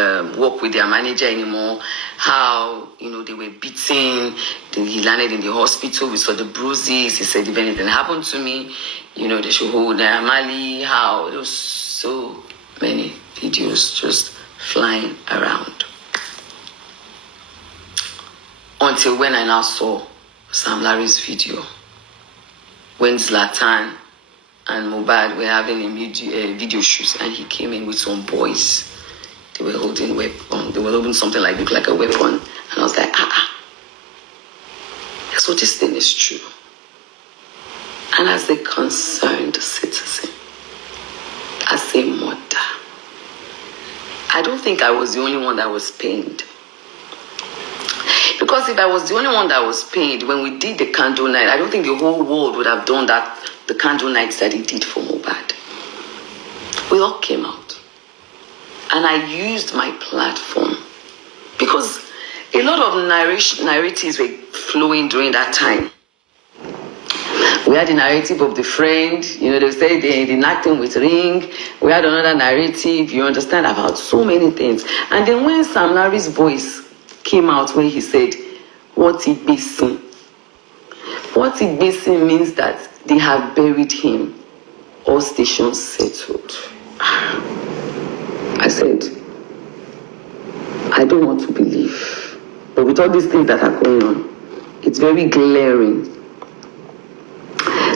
work with their manager anymore, how, they were beaten, he landed in the hospital, we saw the bruises, he said if anything happened to me, they should hold Naira Marley, how there was so many videos just flying around. Until when I now saw Sam Larry's video, when Zlatan and Mobad were having a video shoot, and he came in with some boys. They were holding weapon. They were holding something looked like a weapon. And I was like, so this thing is true. And as a concerned citizen, as a mother, I don't think I was the only one that was pained. Because if I was the only one that was pained when we did the candle night, I don't think the whole world would have done the candle nights that he did for Mobad. We all came out. And I used my platform because a lot of narratives were flowing during that time. We had the narrative of the friend, they say they knocked him with ring. We had another narrative, about so many things. And then when Sam Larry's voice came out when he said, what he basing? What he basing means that they have buried him. All stations settled. I said, I don't want to believe. But with all these things that are going on, it's very glaring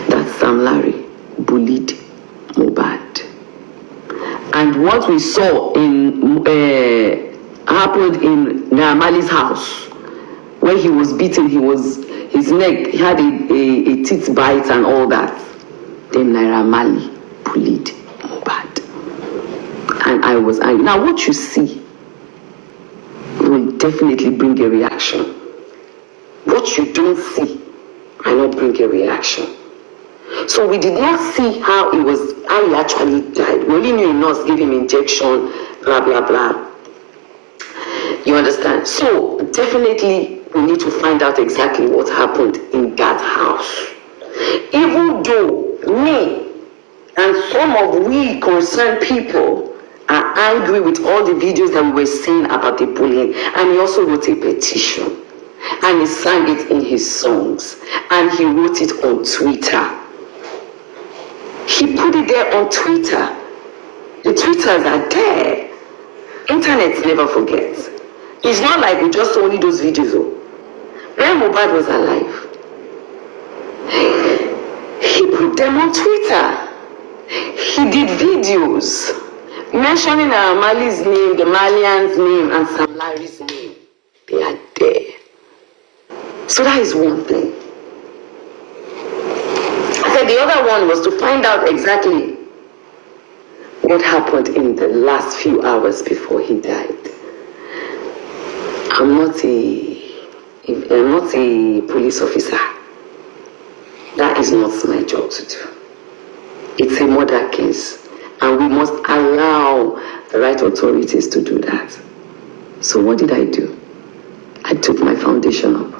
that Sam Larry bullied Mobad. And what we saw happened in Naira Marley's house, where he was beaten, his neck, he had a teeth bite and all that. Then Naira Marley bullied Mobad. And I was angry. Now, what you see will definitely bring a reaction. What you don't see might not bring a reaction. So we did not see how he actually died. We only knew a nurse gave him injection, blah, blah, blah. You understand? So definitely we need to find out exactly what happened in that house. Even though me and some of we concerned people are angry with all the videos that we were seeing about the bullying, and he also wrote a petition, and he sang it in his songs, and he wrote it on Twitter. He put it there on Twitter. The Twitters are there. Internet never forgets. It's not like we just saw only those videos. When Mobad was alive, he put them on Twitter. He did videos mentioning Naira Marley's name, the Malian's name, and Sam Larry's name. They are there. So that is one thing. I said the other one was to find out exactly what happened in the last few hours before he died. I'm not a police officer. That is not my job to do. It's a murder case. And we must allow the right authorities to do that. So what did I do? I took my foundation up.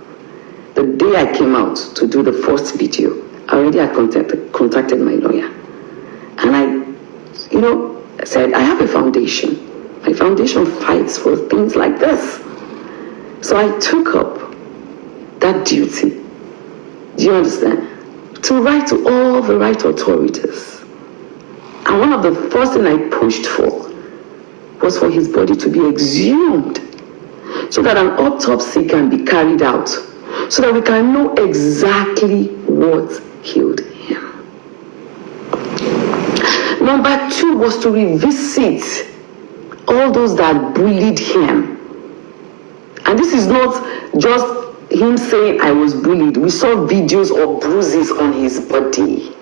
The day I came out to do the first video, I already had contacted my lawyer. And I said, I have a foundation. My foundation fights for things like this. So I took up that duty. Do you understand? To write to all the right authorities. And one of the first things I pushed for was for his body to be exhumed so that an autopsy can be carried out so that we can know exactly what killed him. Number 2 was to revisit all those that bullied him. And this is not just him saying I was bullied. We saw videos of bruises on his body.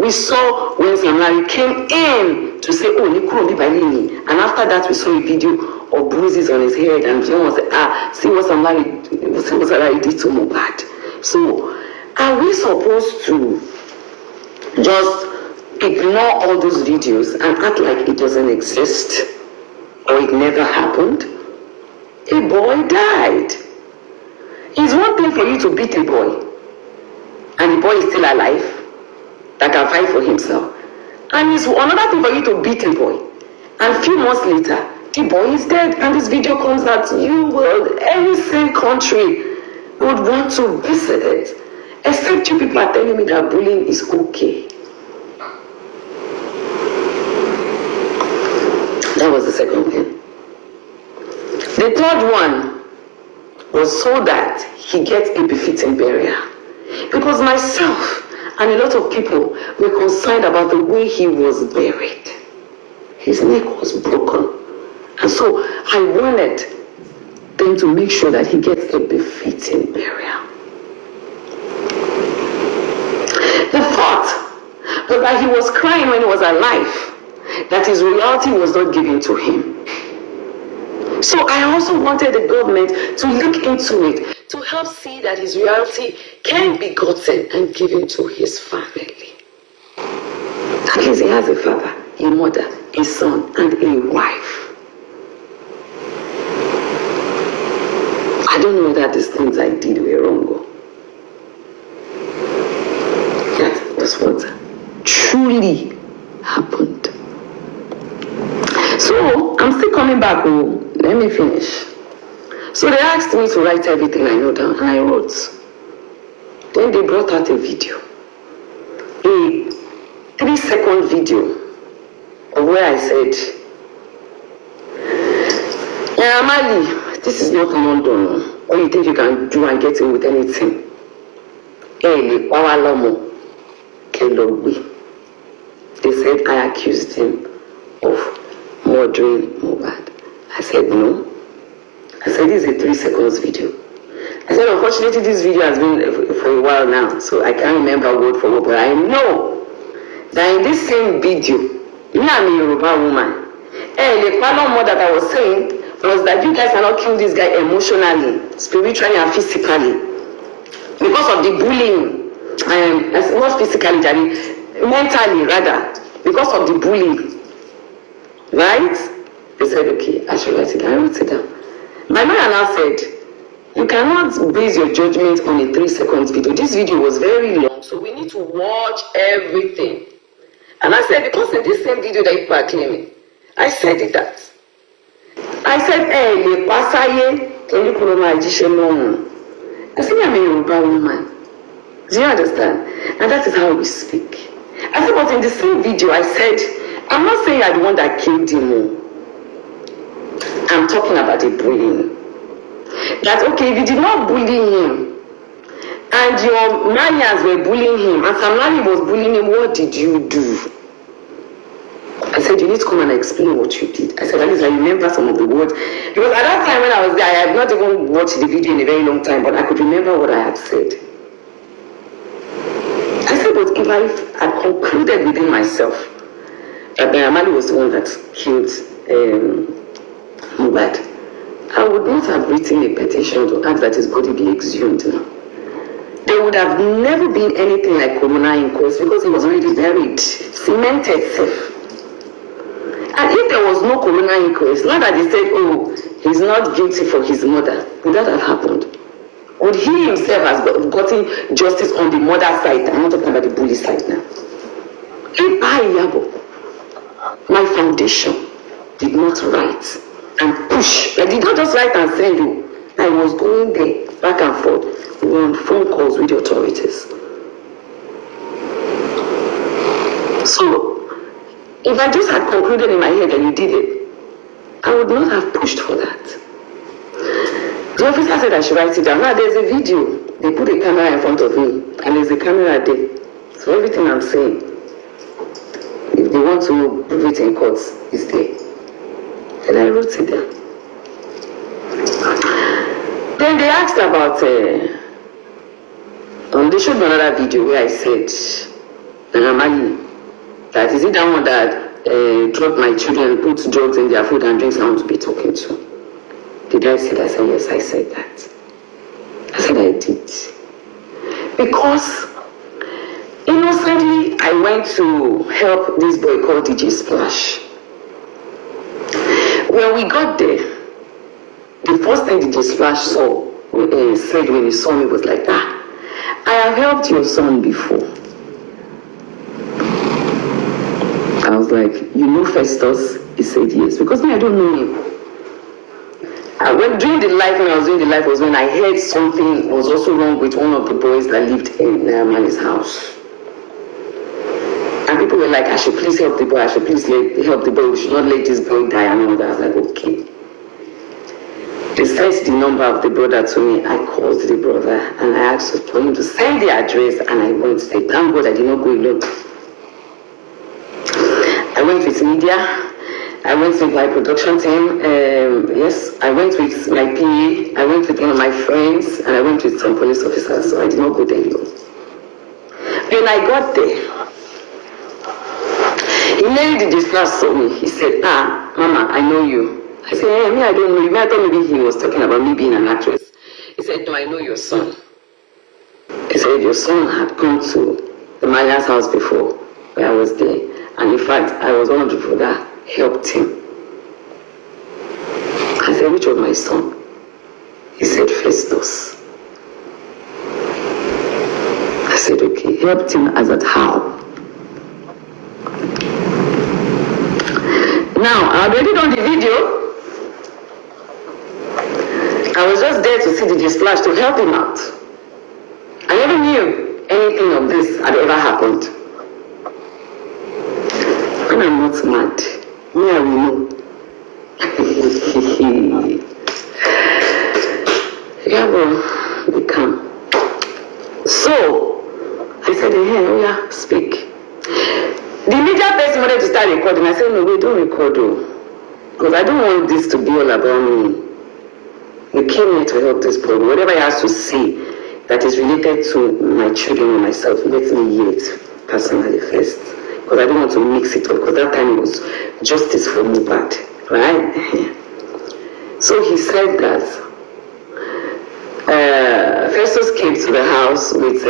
We saw when Sam Larry came in to say, and after that we saw a video of bruises on his head, and someone said, see what Sam Larry did to Mobad. So are we supposed to just ignore all those videos and act like it doesn't exist or it never happened? A boy died. It's one thing for you to beat a boy and the boy is still alive that can fight for himself. And it's another thing for you to beat a boy And a few months later, the boy is dead, and this video comes out. Every same country would want to visit it, except you people are telling me that bullying is okay. That was the second thing. The third one was so that he gets a befitting burial. Because myself and a lot of people were concerned about the way he was buried. His neck was broken. And so I wanted them to make sure that he gets a befitting burial. The fourth was that he was crying when he was alive, that his reality was not given to him. So I also wanted the government to look into it, to help see that his reality can be gotten and given to his family. At least he has a father, a mother, a son, and a wife. I don't know that these things I did were wrong. That was what truly happened. So I'm still coming back. Let me finish. So they asked me to write everything I know down, and I wrote. Then they brought out a video, a 3-second video of where I said, Amali, this is not London, or you think you can do and get in with anything. They said I accused him of murdering Mobad. I said no. I said this is a 3 seconds video. I said unfortunately this video has been for a while now, so I can't remember word for word, but I know that in this same video, me, I'm a Yoruba woman. The problem that I was saying was that you guys cannot kill this guy emotionally, spiritually, and physically because of the bullying. Not physically, mentally rather, because of the bullying. Right? They said, okay, I should write it down. I wrote it down. My lawyer now said, you cannot base your judgment on a 3 seconds video. This video was very long, so we need to watch everything. And I said, because in this same video that you are claiming, I said it that. I said, le pasaye, can you call my magician? I said, I'm a Yoruba woman. Do you understand? And that is how we speak. I said, but in the same video, I said, I'm not saying I'm the one that killed him. I'm talking about the bullying. That, okay, if you did not bully him, and your manias were bullying him, and Samlani was bullying him, what did you do? I said, you need to come and explain what you did. I said, at least I remember some of the words. Because at that time when I was there, I had not even watched the video in a very long time, but I could remember what I had said. I said, but if I had concluded within myself that Amali was the one that killed Mobad, I would not have written a petition to ask that his body be exhumed now. There would have never been anything like coroner inquest because he was already buried, cemented safe. And if there was no coroner inquest, not that they said, oh, he's not guilty for his murder, would that have happened? Would he himself have gotten justice on the murder side? I'm not talking about the bully side now. If Iyabo, my foundation, did not write and push, I did not just write and send you. I was going there, back and forth. We were on phone calls with the authorities. So, if I just had concluded in my head that you did it, I would not have pushed for that. The officer said I should write it down. Now there's a video. They put a camera in front of me, and there's a camera there. So everything I'm saying, if they want to prove it in court, is there. And I wrote it down. Then they asked about, they showed me another video where I said, Amali, that is it that one that dropped my children, put drugs in their food and drinks I want to be talking to? Did I say that? I said, yes, I said that. I said I did. Because innocently, I went to help this boy called DJ Splash. When we got there, the first thing DJ Splash said when he saw me was like, I have helped your son before. I was was like, you know Festus? He said yes, because me, I don't know him. During the life, when I was doing the life, was when I heard something was also wrong with one of the boys that lived in Manny's house. And people were like, I should please help the boy, I should please help the boy, we should not let this boy die and all that. I was like, okay. They sent the number of the brother to me. I called the brother and I asked for him to send the address, and I went. Thank God I did not go alone. I went with media. I went with my production team. Yes, I went with my PA. I went with one of my friends, and I went with some police officers. So I did not go there alone. When I got there, he nearly did this last to me. He said, Mama, I know you. I said, hey, me, I don't know you. I thought maybe he was talking about me being an actress. He said, no, I know your son. He said, your son had come to the Maya's house before, where I was there. And in fact, I was one of the people that helped him. I said, which was my son? He said, Festus. I said, okay, helped him as at how? Now, I've already done the video. I was just there to see the splash to help him out. I never knew anything of this had ever happened. And I'm not mad. Me, I will know. Yeah, well, we can. So, I said, hey, oh yeah, speak. The media person wanted to start recording. I said, no, wait, don't record, because I don't want this to be all about me. You came here to help this boy. Whatever he has to say that is related to my children and myself, let me hear it personally first. Because I don't want to mix it up, because that time it was justice for Mobad, right? So he said that Festus came to the house with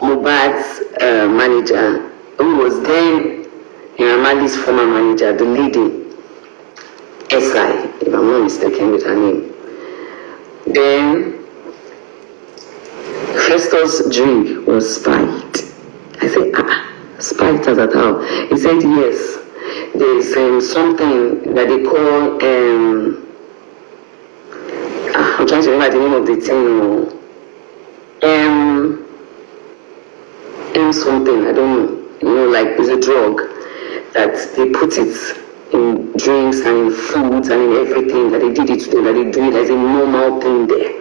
Mobad's manager, who was then Amali's former manager, the lady, S.I., if I'm not mistaken with her name. Then Festus' drink was spiked. I said, spiked as at how? He said, yes. There's something that they call, I'm trying to remember the name of the thing. Something, I don't know, like it's a drug that they put it in drinks and in foods and in everything, that they did it to them, that they do it as a normal thing there.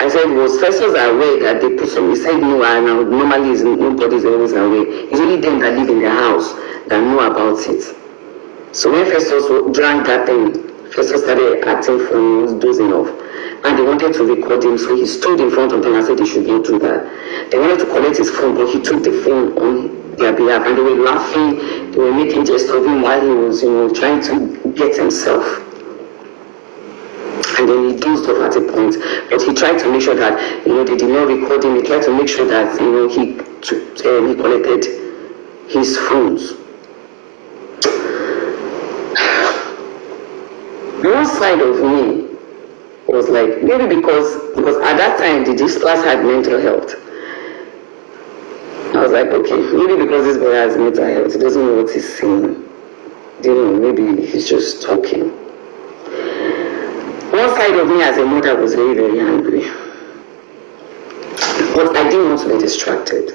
I said, was Festus aware that they put some? He said, no, normally nobody's always aware. It's only them that live in their house that know about it. So when Festus drank that thing, Festus started acting funny, he was dozing off. And they wanted to record him, so he stood in front of them and said they should not do that. They wanted to collect his phone, but he took the phone on their behalf, and they were laughing, they were making jest of him while he was, trying to get himself. And then he dozed off at a point, but he tried to make sure that, they did not record him. He tried to make sure that, he collected his phones. One side of me was like, maybe because at that time the class had mental health. I was like, okay, maybe because this boy has mental health, he doesn't know what he's saying. Maybe he's just talking. One side of me as a mother was very, very angry. But I didn't want to be distracted.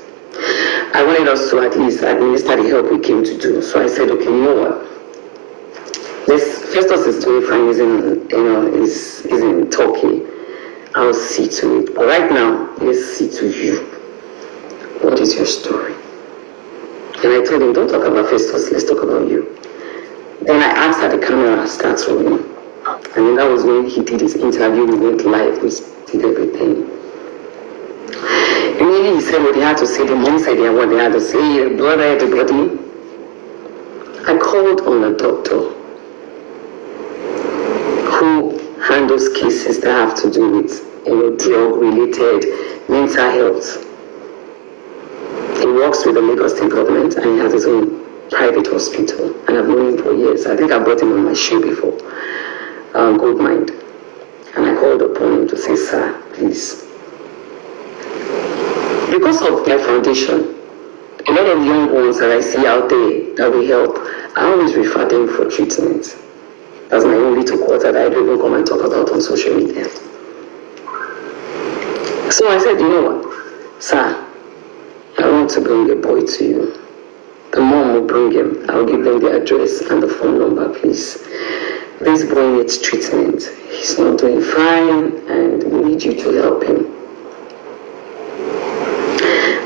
I wanted us to at least administer the help we came to do. So I said, okay, you know what? Festus is doing fine, is in Turkey. I'll see to it. But right now, let's see to you. What is your story? And I told him, don't talk about Festus, let's talk about you. Then I asked that the camera starts rolling. And then that was when he did his interview, we went live, we did everything. Immediately he said what he had to say, the mom said what they had to say, the brother, everybody. I called on a doctor who handles cases that have to do with, drug-related mental health. He works with the Lagos State government and he has his own private hospital. And I've known him for years. I think I brought him on my show before, Gold Mind. And I called upon him to say, sir, please. Because of my foundation, a lot of young ones that I see out there that we help, I always refer them for treatment. That's my only 2 quarter that I don't even come and talk about on social media. So I said, you know what, sir, I want to bring a boy to you. The mom will bring him. I'll give them the address and the phone number, please. This boy needs treatment. He's not doing fine, and we need you to help him.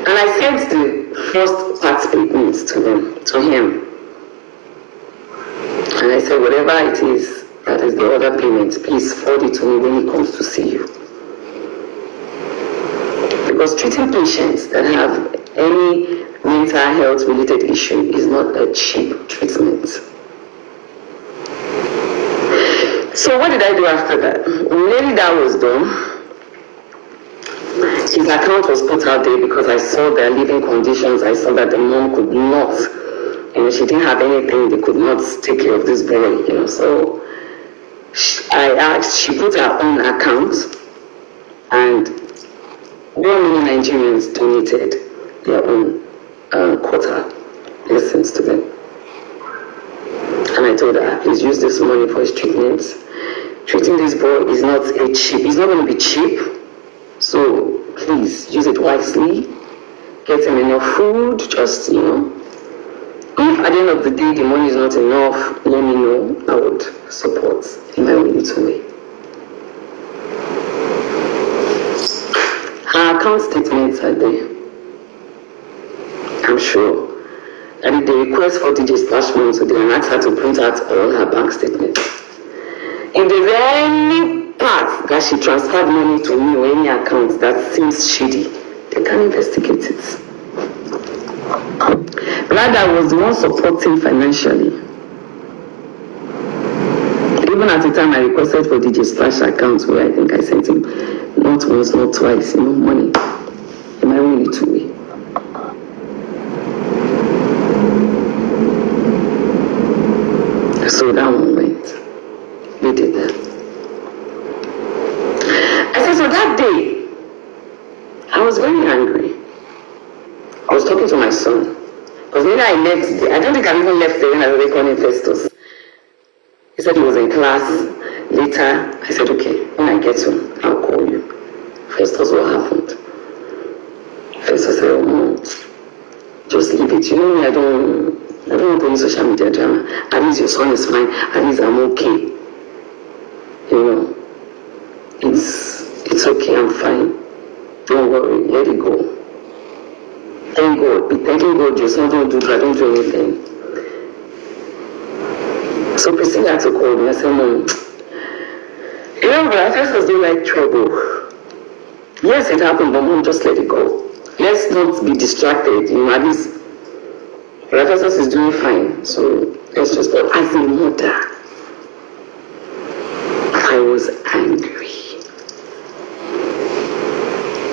And I sent the first part statement to him. And I said, whatever it is, that is the other payment, please forward it to me when he comes to see you. Because treating patients that have any mental health related issue is not a cheap treatment. So what did I do after that? When that was done, his account was put out there because I saw their living conditions. I saw that the mom could not, she didn't have anything, they could not take care of this boy, So I asked, she put her own account, and many Nigerians donated their own quota lessons to them. And I told her, please use this money for his treatment. Treating this boy is not it's not going to be cheap. So please use it wisely. Get him enough food, just, If at the end of the day the money is not enough, let me know. I would support in my own little way. Her account statements are there. I'm sure. And if they request for DJ Splash money, so they can ask her to print out all her bank statements. If there's any part that she transferred money to me or any account that seems shady, they can investigate it. Rather, I was the one supporting financially. Even at the time I requested for DJ Splash account, where I think I sent him not once, not twice, money in my own little way. So that moment, we did that. I said, so that day, I was very angry. I was talking to my son. Because when I left, I don't think I even left there when I was calling Festus. He said he was in class. Later, I said, okay, when I get home, I'll call you. Festus, what happened? Festus said, oh, no, just leave it. You know me, I don't want any social media drama. At least your son is fine. At least I'm okay. It's okay, I'm fine. Don't worry, let it go. Thank God. Be thanking God your son don't do anything. So Priscilla had to call me. I said, Mom, I just don't like trouble. Yes, it happened, but Mom, just let it go. Let's not be distracted. At least Professor is doing fine. So let's just go. As a mother, I was angry.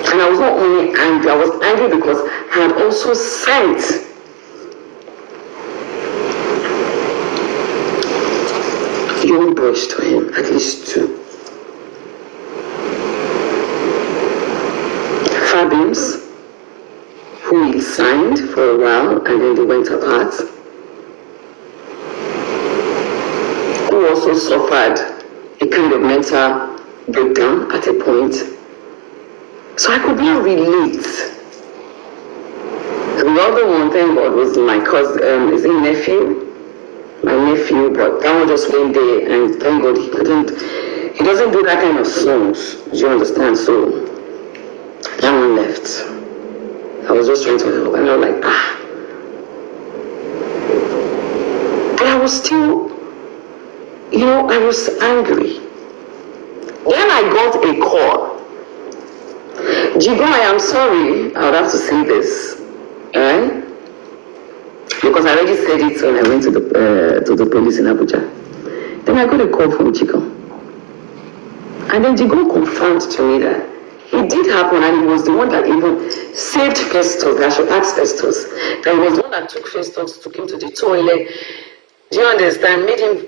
And I was not only angry, I was angry because I had also sent young boys to him, at least 2. Fabians, who he signed for a while and then they went apart, who also suffered a kind of mental breakdown at a point. So I could not relate. The other one, thank God, was my cousin, is a nephew. My nephew, but that one just went there, and thank God he doesn't do that kind of songs. Do you understand? So that one left. I was just trying to help, and I was like, And I was still, I was angry. Then I got a call. Jigo, I am sorry, I would have to say this, right? Because I already said it when I went to the police in Abuja. Then I got a call from Jigo. And then Jigo confirmed to me that it did happen, and he was the one that even saved Festus. I should ask Festus. That he was the one that took Festus, took him to the toilet. Do you understand? Made him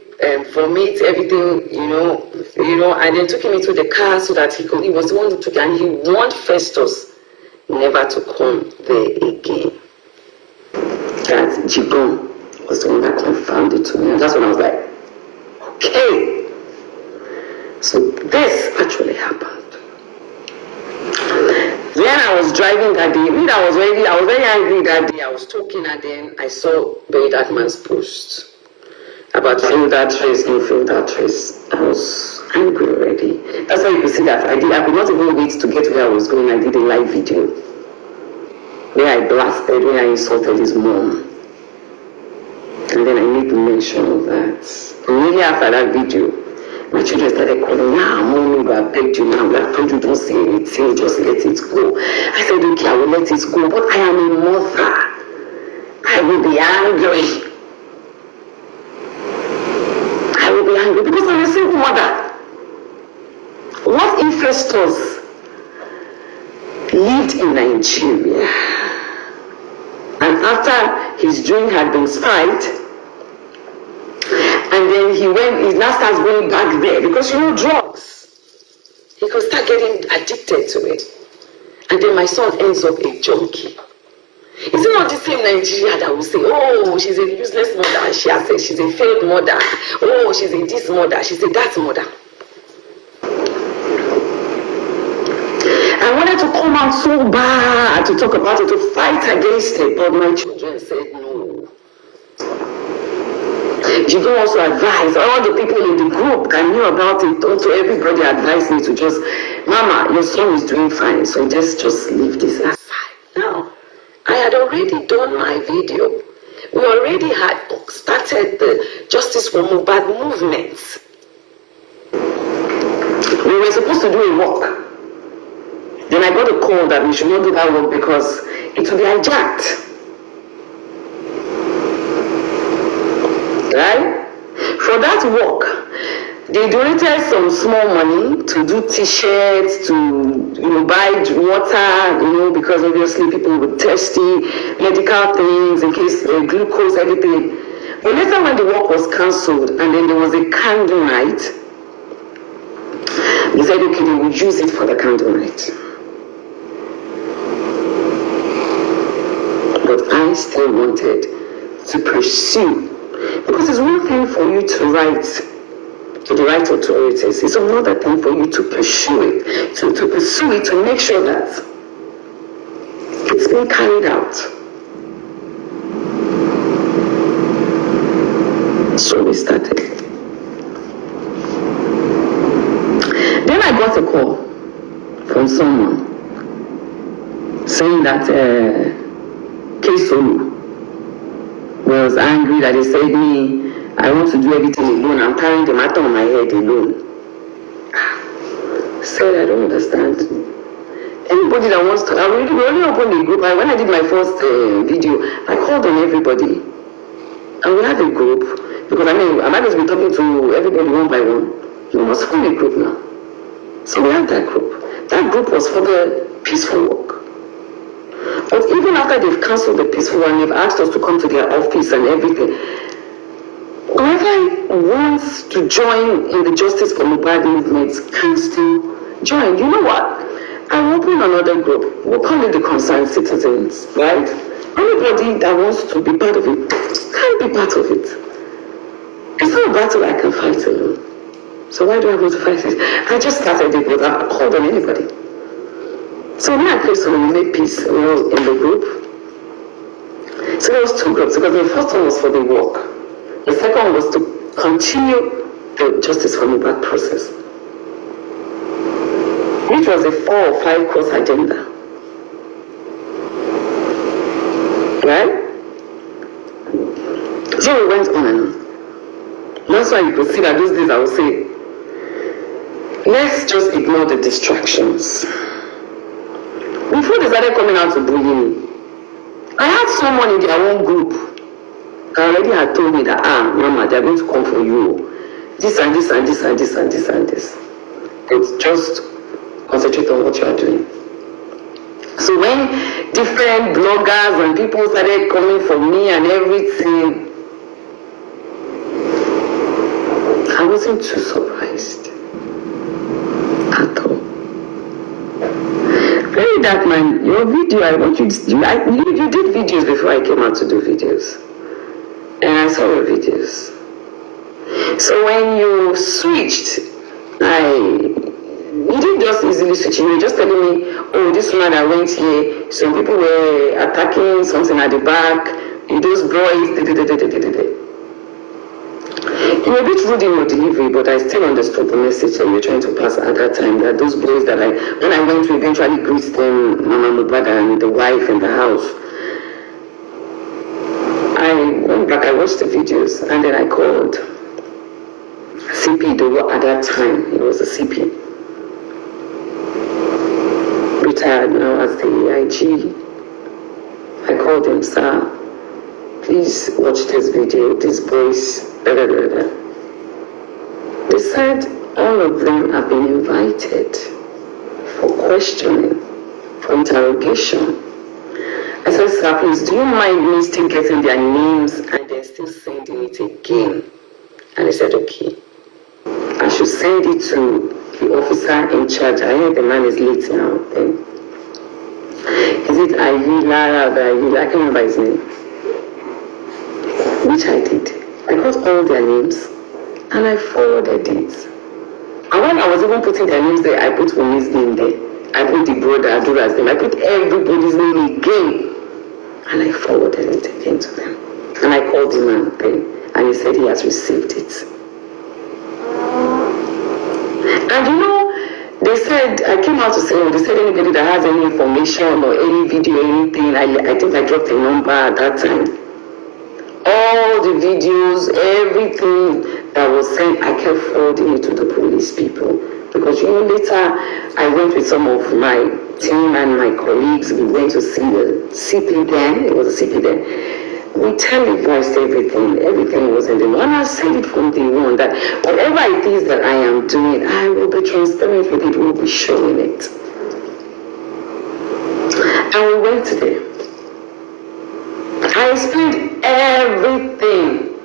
vomit everything, and then took him into the car so that he was the one who took it, and he warned Festus never to come there again. that Jibon was the one that confirmed it to me. And that's when I was like, okay. So this actually happened. Then I was driving that day. I was very angry that day. I was talking, and then I saw Barry that man's post about fill that trace, no fill that trace. I was angry already. That's why you could see that I could not even wait to get where I was going. I did a live video where I blasted, where I insulted his mom. And then I made mention of that. Immediately after that video, my children started calling, mommy, I begged you now, I told you don't say anything, just let it go. I said, okay, I will let it go, but I am a mother. I will be angry. I will be angry because I'm a single mother. What if Festus lived in Nigeria and after his dream had been spied, and then he now starts going back there because drugs. He could start getting addicted to it. And then my son ends up a junkie. Is it not the same Nigeria that will say, oh, she's a useless mother, she has said she's a failed mother, oh, she's a this mother, she's a that mother. I wanted to come out so bad to talk about it, to fight against it, but my children said no. You don't also advise all the people in the group that knew about it. Also, everybody advised me to just, Mama, your son is doing fine, so just leave this aside. Now, I had already done my video. We already had started the Justice for Mobad movement. We were supposed to do a walk. Then I got a call that we should not do that work because it will be hijacked. Right? For that work, they donated some small money to do t-shirts, to buy water, because obviously people were thirsty, medical things in case glucose, everything. But later when the work was cancelled and then there was a candle night, they said okay, they would use it for the candle night. But I still wanted to pursue. Because it's one thing for you to write to the right authorities. It's another thing for you to pursue it, to pursue it, to make sure that it's been carried out. So we started. Then I got a call from someone saying that Kesolu was angry that they said I want to do everything alone. I'm carrying the matter on my head alone. Said I don't understand. Anybody that wants to, we only opened the group. When I did my first video, I called on everybody. And we had a group, because I'm not going to be talking to everybody one by one. You must form a group now. So we had that group. That group was for the peaceful work. But even after they've cancelled the peaceful one, they've asked us to come to their office and everything. Whoever wants to join in the Justice for Mobad movement can still join. You know what? I'll open another group. We'll call it the Concerned Citizens, right? Anybody that wants to be part of it can be part of it. It's not a battle I can fight alone. So why do I want to fight it? I just started it without called on anybody. So when I placed on we made peace in the group. So there was two groups, because the first one was for the work. The second one was to continue the Justice for Mobad process, which was a 4 or 5 course agenda. Right? So we went on and on. That's why you could see that those days I would say, let's just ignore the distractions. Before they started coming out to bully me, I had someone in their own group that already had told me that, Mama, they're going to come for you. This and this and this and this and this and this. But just concentrate on what you are doing. So when different bloggers and people started coming for me and everything, I wasn't too surprised at all. Very say that, man, your video, I want you to do, you did videos before I came out to do videos. And I saw your videos. So when you switched, you didn't just easily switch. You were just telling me, oh, this woman that went here, some people were attacking something at the back, those boys, You were a bit rude in your delivery, but I still understood the message that you were trying to pass at that time, that those boys that when I went to eventually greet them, Mama Mobad and the wife in the house, I went back, I watched the videos, and then I called CP at that time. He was a CP. Retired now as the IG. I called him, sir, please watch this video, these boys, They said all of them have been invited for questioning, for interrogation. I said, sir, please, do you mind me still getting their names and then still sending it again? And he said, okay. I should send it to the officer in charge. I heard the man is late now. Then. Is it Ayila? I can't remember his name. Which I did. I got all their names and I forwarded it. And when I was even putting their names there, I put Wumi's name there. I put the brother Adura's name. I put everybody's name again. And I forwarded it again to them. And I called the man then. And he said he has received it. And you know, they said, I came out to say, they said anybody that has any information or any video, anything, I think I dropped a number at that time. All the videos, everything that was sent, I kept forwarding it to the police people. Because, you know, later I went with some of my team and my colleagues. We went to see the CP then. It was a CP then. We televised everything. Everything was in the law. And I said it from day one that whatever it is that I am doing, I will be transparent with it. We'll be showing it. And we went there. I explained everything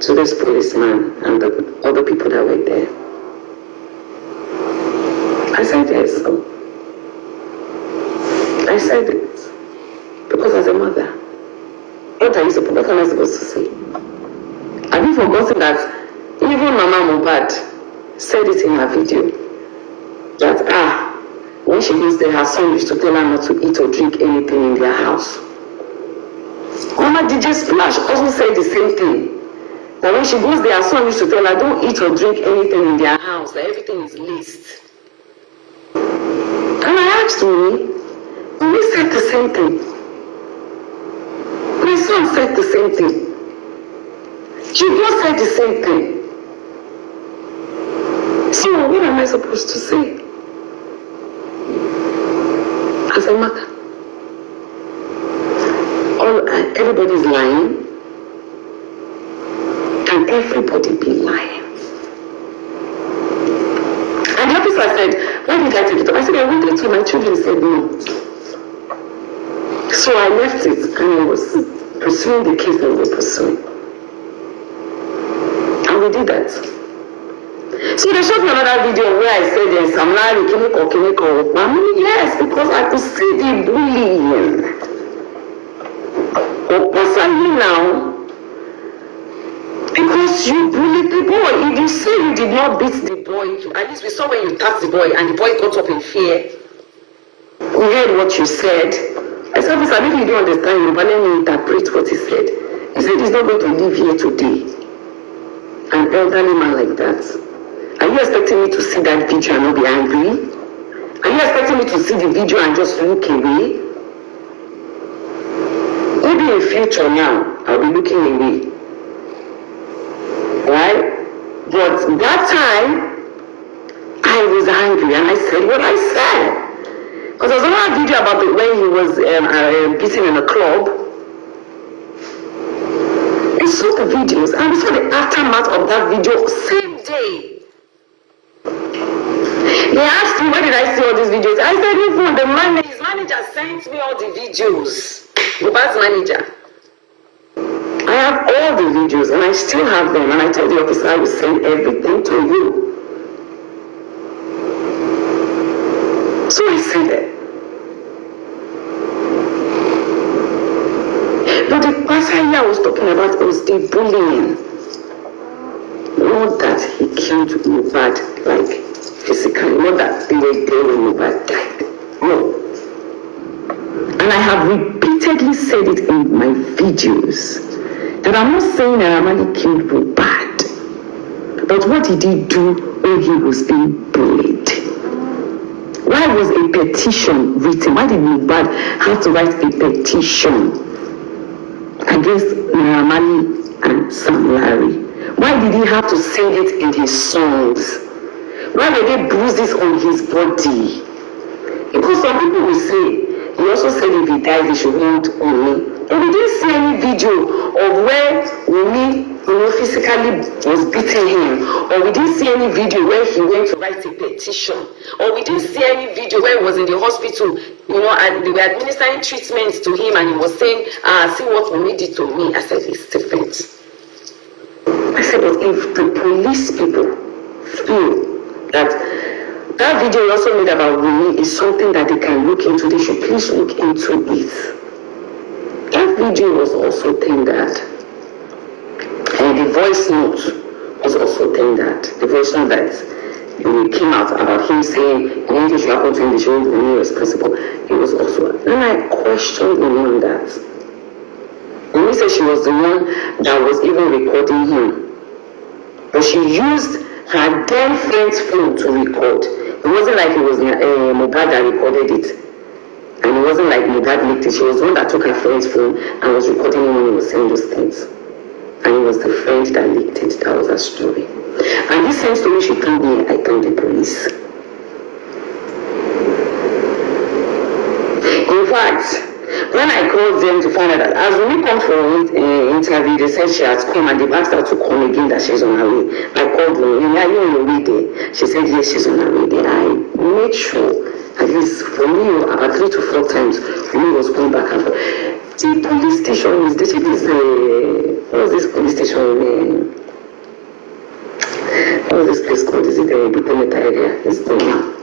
to this policeman and the other people that were there. I said yes. I said it because as a mother, what am I supposed to say? Have you forgotten that even Mama Mobad said it in her video that when she goes there, her son used to tell her not to eat or drink anything in their house. Mama DJ Splash also said the same thing. That when she goes there, her son used to tell her don't eat or drink anything in their house, that everything is laced. And I asked me said the same thing. My son said the same thing. She both said the same thing. So what am I supposed to say? As a mother. Everybody's lying. Can everybody be lying? And the officer said, why did I take it up? I said, I wanted to. My children said no. So I left it and I was pursuing the case that we were pursuing. And we did that. So they showed me another video where I said there's some lie, Kimiko. Yes, because I could see the bullying. Personally now, because you bullied the boy. If you say you did not beat the boy, at least we saw when you tapped the boy and the boy got up in fear. We heard what you said. I said, I think you don't understand you, but let me interpret what he said. He said he's not going to live here today. An elderly man like that. Are you expecting me to see that video and not be angry? Are you expecting me to see the video and just look away? Maybe in future now, I'll be looking away. Right? But that time, I was angry and I said what I said. Because there was another video about the way he was beaten in a club. I saw the videos and we saw the aftermath of that video same day. They asked me, where did I see all these videos? I said, even his manager sent me all the videos. Mobad's manager. I have all the videos and I still have them. And I told the officer I will send everything to you. So I said it. I was talking about was the bullying. Not that he killed Mobad, like physically, not that they were there when Mobad died. No. And I have repeatedly said it in my videos that I'm not saying Naira Marley killed Mobad, but what did he do when he was being bullied? Why was a petition written? Why did Mobad have to write a petition against Naira Marley and Sam Larry? Why did he have to sing it in his songs? Why were there bruises on his body? Because some people will say, he also said if he dies, they should hold Wunmi. And we didn't see any video of where Wunmi, physically was beating him. Or we didn't see any video where he went to write a petition. Or we didn't see any video where he was in the hospital, and they were administering treatments to him and he was saying, see what Wunmi did to me. I said, it's different. I said, but if the police people feel that video you also made about Wunmi is something that they can look into, they should please look into it. That video was also tendered. And the voice note was also tendered. The voice note that came out about him saying anything should happen to him, they should hold Wunmi responsible. It was also, then I questioned Wunmi on that. Wunmi said she was the one that was even recording him. But she used her then friend's phone to record. It wasn't like it was Mobad that recorded it. And it wasn't like Mobad leaked it. She was the one that took her friend's phone and was recording him when he was saying those things. And it was the friend that leaked it. That was her story. And this same story she told me, I told the police. In fact, when I called them to find out that as we come for an interview, they said she has come and they've asked her to come again, that she's on her way. I called them, are you on your way there? She said, yes, she's on her way there. I made sure, at least for me, about 3 to 4 times, we was going back and forth. The police station is, what was this police station? What was this place called? Is it the Butemeta area? It's the one.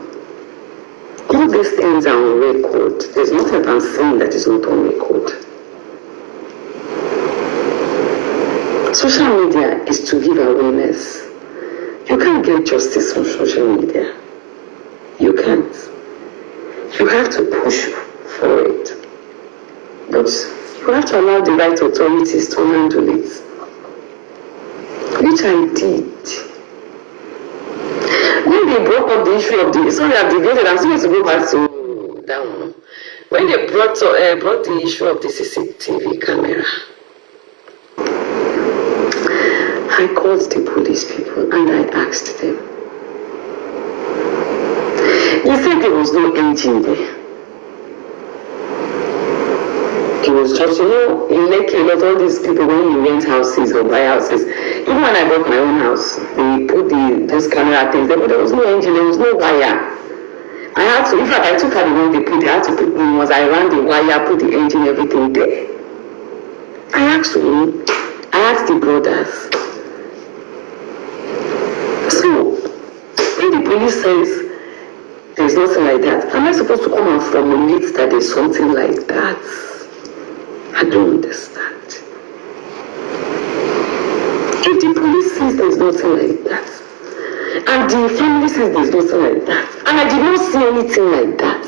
All these things are on record. There's nothing I'm saying that is not on record. Social media is to give awareness. You can't get justice on social media. You can't. You have to push for it. But you have to allow the right authorities to handle it. Which I did. When they brought up the issue of the, sorry, I've deviated, I'm supposed to go back to that one. When they brought the issue of the CCTV camera, I called the police people and I asked them. They said there was no engine there. It was just, in Lekki, a lot of all these people, when you rent houses or buy houses, even when I bought my own house, they put those camera things there, but there was no engine, there was no wire. I had to, in fact, I took out the one they put, they had to put me, once I ran the wire, put the engine, everything there. I asked the brothers. So, when the police says there's nothing like that, am I supposed to come and formulate that there's something like that? I don't understand. If the police says there's nothing like that, and the family says there's nothing like that, and I did not see anything like that,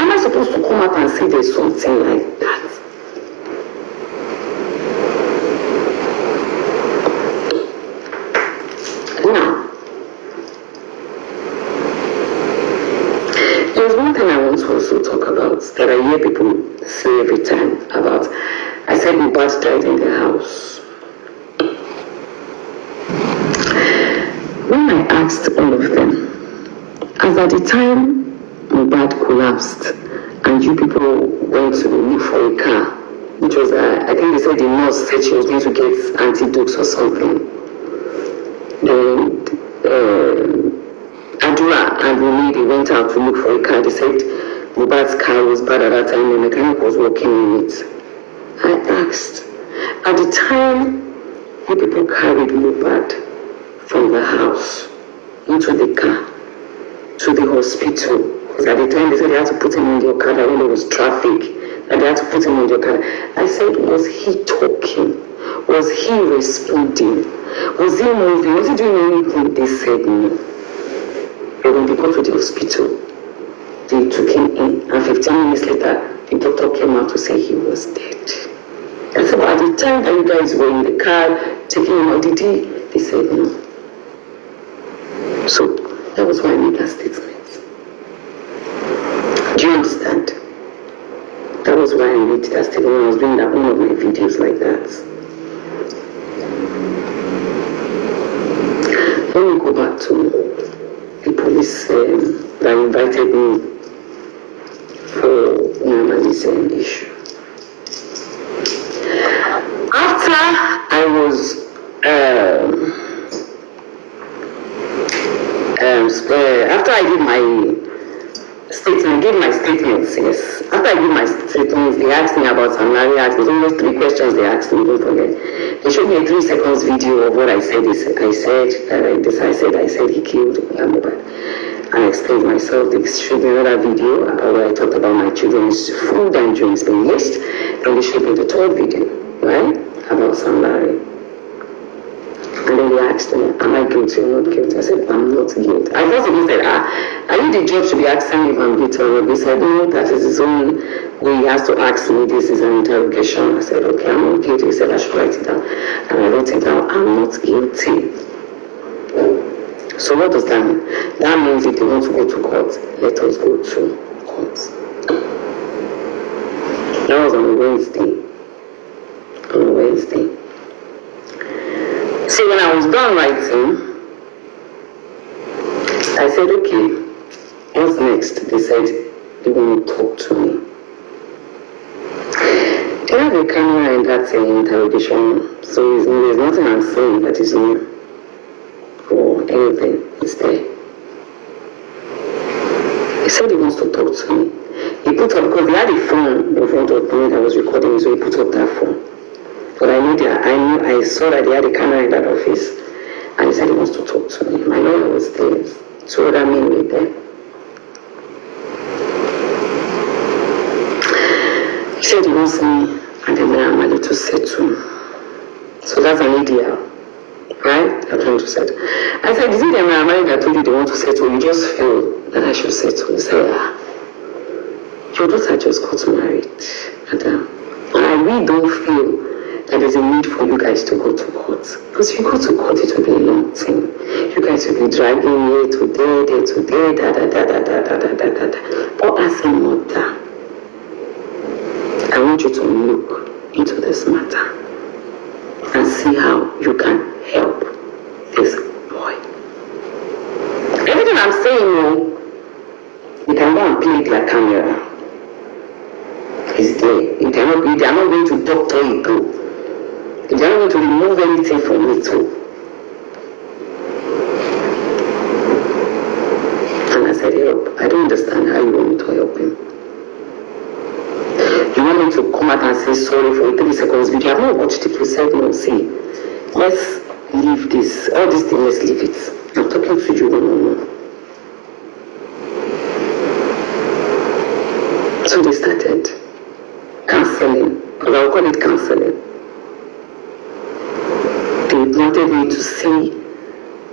am I supposed to come up and say there's something like that? Now, there's one thing I want to also talk about that I hear people say every time about, I said Mobad died in the house. When I asked all of them, as at the time Mobad collapsed and you people went to look for a car, which was, I think they said the nurse said she was going to get antidotes or something. Then Adura and Wunmi, they went out to look for a car. They said Mobad's car was bad at that time, the mechanic was working on it. I asked, at the time you people carried Mobad from the house into the car to the hospital, because at the time they said they had to put him in the Okada when there was traffic, and they had to put him on the car. I said, was he talking? Was he responding? Was he moving? Was he doing anything? They said no. But when they got to the hospital, they took him in, and 15 minutes later, the doctor came out to say he was dead. I said, but at the time that you guys were in the car taking him out, did he? They said no. So that was why I made that statement. Do you understand? That was why I made that statement when I was doing that one of my videos like that. Let me go back to the police that invited me for Normali's issue. After I was after I did my statement, I gave my statements, yes. After I gave my statements, they asked me about Samari. There's almost 3 questions they asked me, don't forget. They showed me a 3 seconds video of what I said. I said he killed Mobad. I explained myself. They showed me another video about where I talked about my children's food and drinks being waste. Then they showed me the 3rd video, right, about Samari. And then they asked me, am I guilty or not guilty? I said, I'm not guilty. I first of all said, are you the judge to be asking me if I'm guilty or not? They said, no, that is his own way. He has to ask me. This is an interrogation. I said, okay, I'm not guilty. He said, I should write it down. And I wrote it down. I'm not guilty. So what does that mean? That means if they want to go to court, let us go to court. That was on a Wednesday. See, when I was done writing, I said, okay, what's next? They said they want to talk to me. They have a camera in that interrogation, so there's nothing I'm saying that is new or anything. It's there. He said he wants to talk to me. He put up, because they had a phone in front of me that was recording, so he put up that phone. But I saw that they had a camera in that office, and he said he wants to talk to me. My lawyer was there, 2 other men were there. He said he wants me and the Naira to settle. So that's an idea, right? They're trying to settle. I said, is it the Naira that told you they want to settle? You just feel that I should settle. He said, your daughter just got married, madam. And I really don't feel that there's a need for you guys to go to court. Because if you go to court, it will be a long thing. You guys will be dragging here to there, da. But as a mother, I want you to look into this matter and see how you can help this boy. Everything I'm saying, you can go and play their camera. It's there. They are not going to doctor it though. They are not going to remove anything from it too. And I said, help. I don't understand how you want me to help him. You want me to come out and say sorry for a 3 seconds video? I've not watched it. You said no. See, let's leave this. All these things, let's leave it. I'm talking to you. No. So they started counseling, because I'll call it counseling. They wanted me to see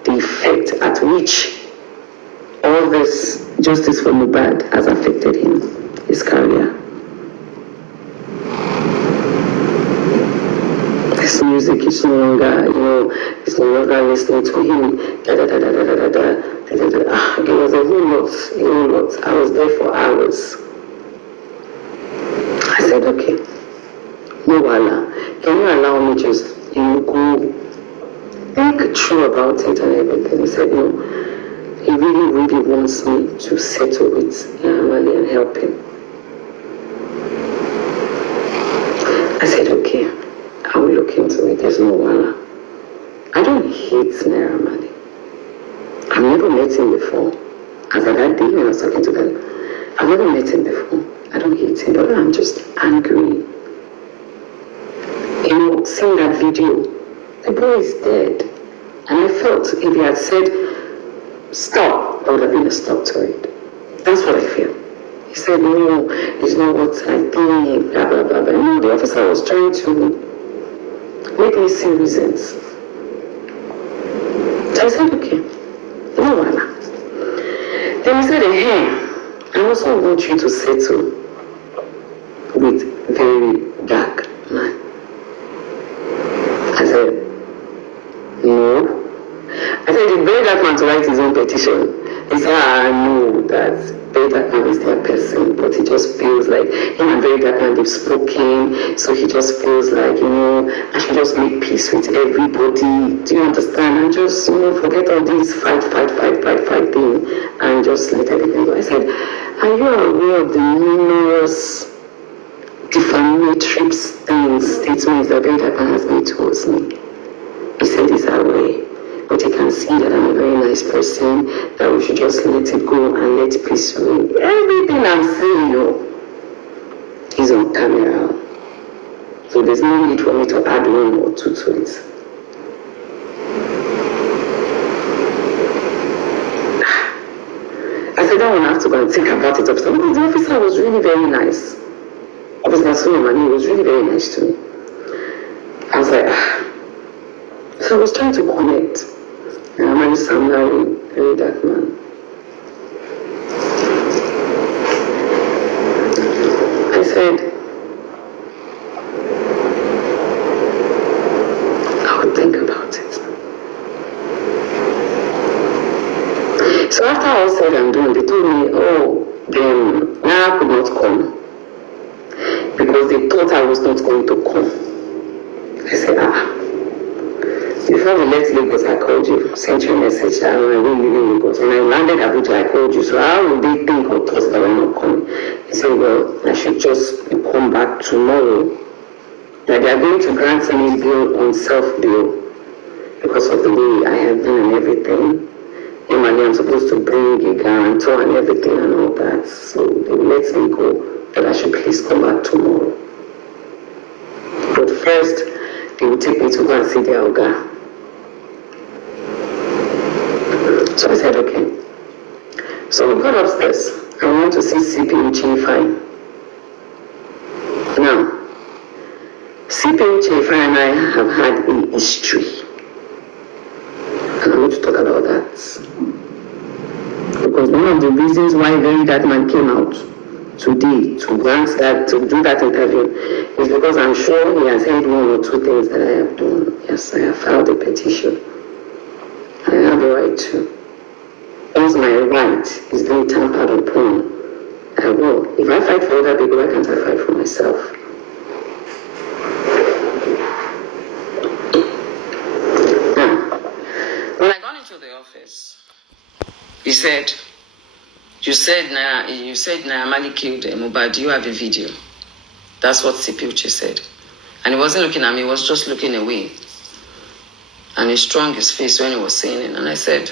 the effect at which all this justice for Mobad has affected him, his career. This music is no longer, it's no longer listening to him. It was a whole lot. I was there for hours. I said, okay, no wala, can you allow me just, go think true about it and everything? He said, no, he really wants me to settle with Yamali and help him. I said, okay, I will look into it. There's no wala. I don't hate Naira Marley. I've never met him before. As at that day when I was talking to them, I've never met him before. I don't hate him, but I'm just angry. Seeing that video, the boy is dead. And I felt if he had said, stop, there would have been a stop to it. That's what I feel. He He said, no, it's not what I think, blah, blah, blah, blah. No, the officer was trying to make me see reasons. So I said, okay, no one. Then he said, hey, I also want you to settle with very dark man. I said, no. I said, the very dark man to write his own petition. He said, I know that very dark man is their person, but he just feels like him and very dark man, they've spoken, so he just feels like, I should just make peace with everybody. Do you understand? And just, forget all these fight thing and just let everything go. I said, are you aware of the numerous defamatory statements that very dark man has made towards me? He said he's aware. But he can see that I'm a very nice person, that we should just let it go and let peace reign. Everything I'm saying, is on camera. So there's no need for me to add one or two to it. I said, I don't have to go and think about it. Because the officer was really very nice. Officer Suleiman, he was really very nice to me. I was like, So I was trying to connect. And I managed some very dark man. I said, I would think about it. So after all said and done, they told me, then Nara could not come because they thought I was not going to come. I said, before we left Lagos, I called you, sent you a message that I won't leave in Lagos. When I landed Abuja, I called you. So how would they think or trust that I'm not coming? He said, well, I should just come back tomorrow. That they are going to grant me bail on self-bail because of the way I have been and everything. Normally, I'm supposed to bring a guarantor and everything and all that. So they let me go, that I should please come back tomorrow. But first, they will take me to go and see their Oga. So I said, okay. So we got upstairs. I went to see CP Uchenfai. Now, CP Uchenfai and I have had a history. And I'm going to talk about that. Because one of the reasons why Very That Man came out today to grant that, to do that interview, is because I'm sure he has heard one or two things that I have done. Yes, I have filed a petition. I have a right to. Once my right is being tampered upon, I will. If I fight for other people, why can't I fight for myself? Now, when I got into the office, he said, you said Naamali killed Mobad. Do you have a video? That's what Sipiuchi said. And he wasn't looking at me, he was just looking away. And he strung his face when he was saying it. And I said,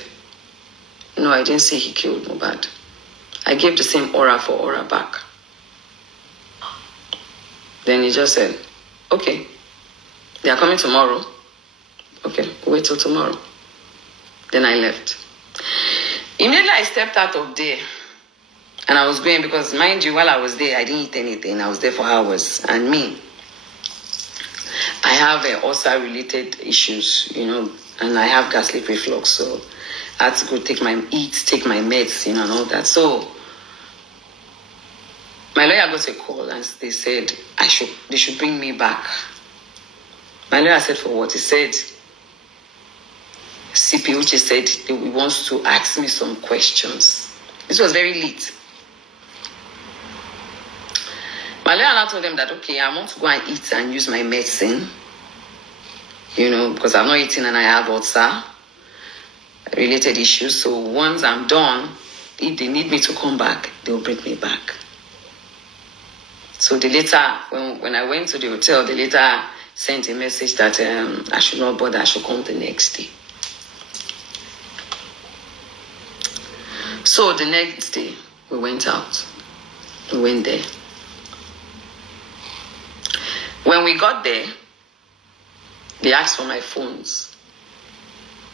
no, I didn't say he killed Mobad. I gave the same aura for aura back. Then he just said, okay, they are coming tomorrow. Okay, wait till tomorrow. Then I left. Immediately I stepped out of there. And I was going, because mind you, while I was there, I didn't eat anything. I was there for hours. And me, I have ulcer-related issues, and I have gastric reflux. So I had to go take my meds, and all that. So my lawyer got a call and they said they should bring me back. My lawyer said, for what? He said, CP Uche said he wants to ask me some questions. This was very late. My lawyer now told them that, okay, I want to go and eat and use my medicine, because I'm not eating and I have ulcer-related issues. So once I'm done, if they need me to come back, they'll bring me back. So the later, when I went to the hotel, they later sent a message that I should not bother, I should come the next day. So the next day, we went out. We went there. When we got there, they asked for my phones.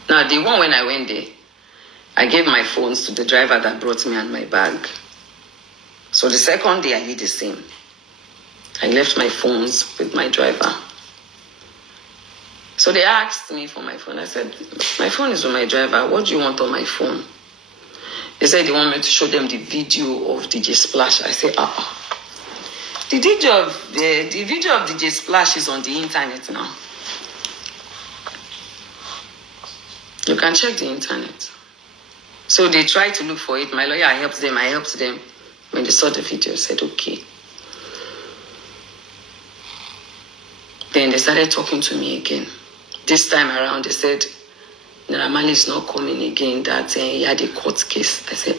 Now, the one when I went there, I gave my phones to the driver that brought me and my bag. So the second day I did the same. I left my phones with my driver. So they asked me for my phone. I said, my phone is with my driver. What do you want on my phone? They said they want me to show them the video of DJ Splash. I said, The video of DJ Splash is on the internet now. You can check the internet. So they tried to look for it. My lawyer helped them. I helped them. When they saw the video, said, okay. Then they started talking to me again. This time around, they said, Naira Marley is not coming again, that he had a court case. I said,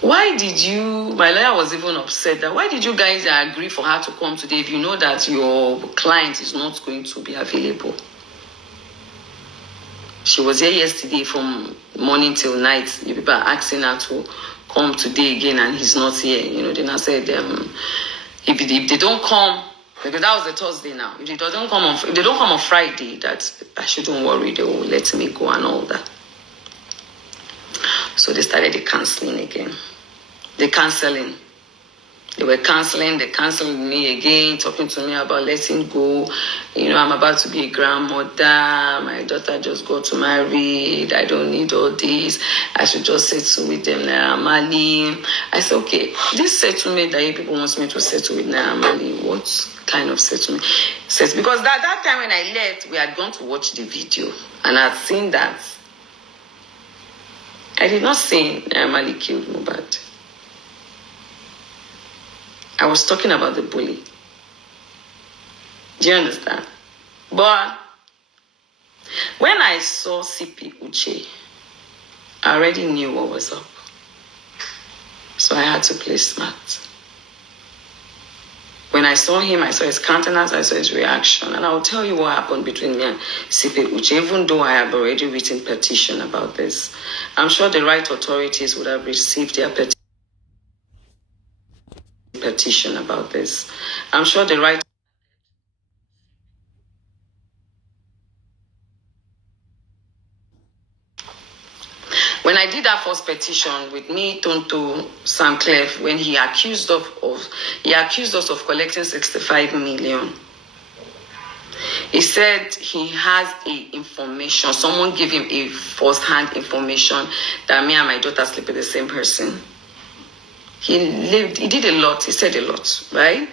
Why did you, my lawyer was even upset that, why did you guys agree for her to come today if you know that your client is not going to be available? She was here yesterday from morning till night. You people are asking her to come today again and he's not here. You know, then I said, if they don't come, because that was the Thursday now. If they don't come on Friday, that I shouldn't worry, they will let me go and all that. So they started the cancelling again. They were cancelling me again, talking to me about letting go. You know, I'm about to be a grandmother. My daughter just got married. I don't need all this. I should just settle with them, Naira Marley. I said, okay, this settlement that you people want me to settle with Naira Marley, what kind of settlement? Because that time when I left, we had gone to watch the video. And I had seen that. I did not say Naira Marley killed Mobad. I was talking about the bully. Do you understand? But when I saw CP Uche, I already knew what was up. So I had to play smart. When I saw him, I saw his countenance, I saw his reaction. And I'll tell you what happened between me and CP Uche, even though I have already written petition about this. I'm sure the right authorities would have received their petition about this. I'm sure the right. When I did that first petition with me, Tonto, Sam Clef, when he accused us of collecting 65 million. He said he has information. Someone gave him a first-hand information that me and my daughter sleep with the same person. He did a lot. He said a lot, right?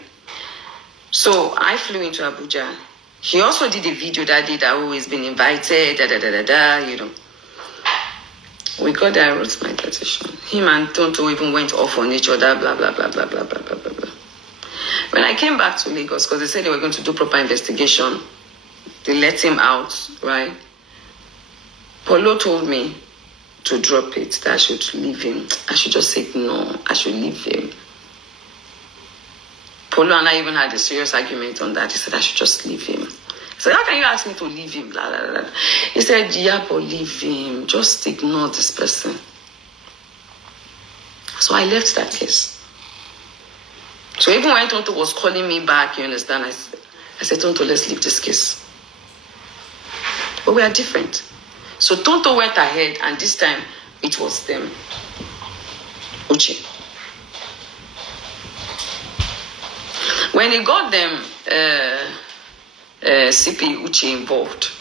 So I flew into Abuja. He also did a video that day that always been invited, you know. We got there, I wrote my petition. Him and Tonto even went off on each other, blah, blah, blah, blah, blah, blah, blah, blah, blah. When I came back to Lagos, because they said they were going to do proper investigation, they let him out, right? Polo told me to drop it, that I should leave him. I should just say no, I should leave him. Polo and I even had a serious argument on that. He said I should just leave him. I said, how can you ask me to leave him? Blah, blah, blah. He said, Iyabo, leave him. Just ignore this person. So I left that case. So even when Tonto was calling me back, you understand, I said, Tonto, let's leave this case. But we are different. So Tonto went ahead, and this time it was them. Uche. When he got them, CP Uche involved.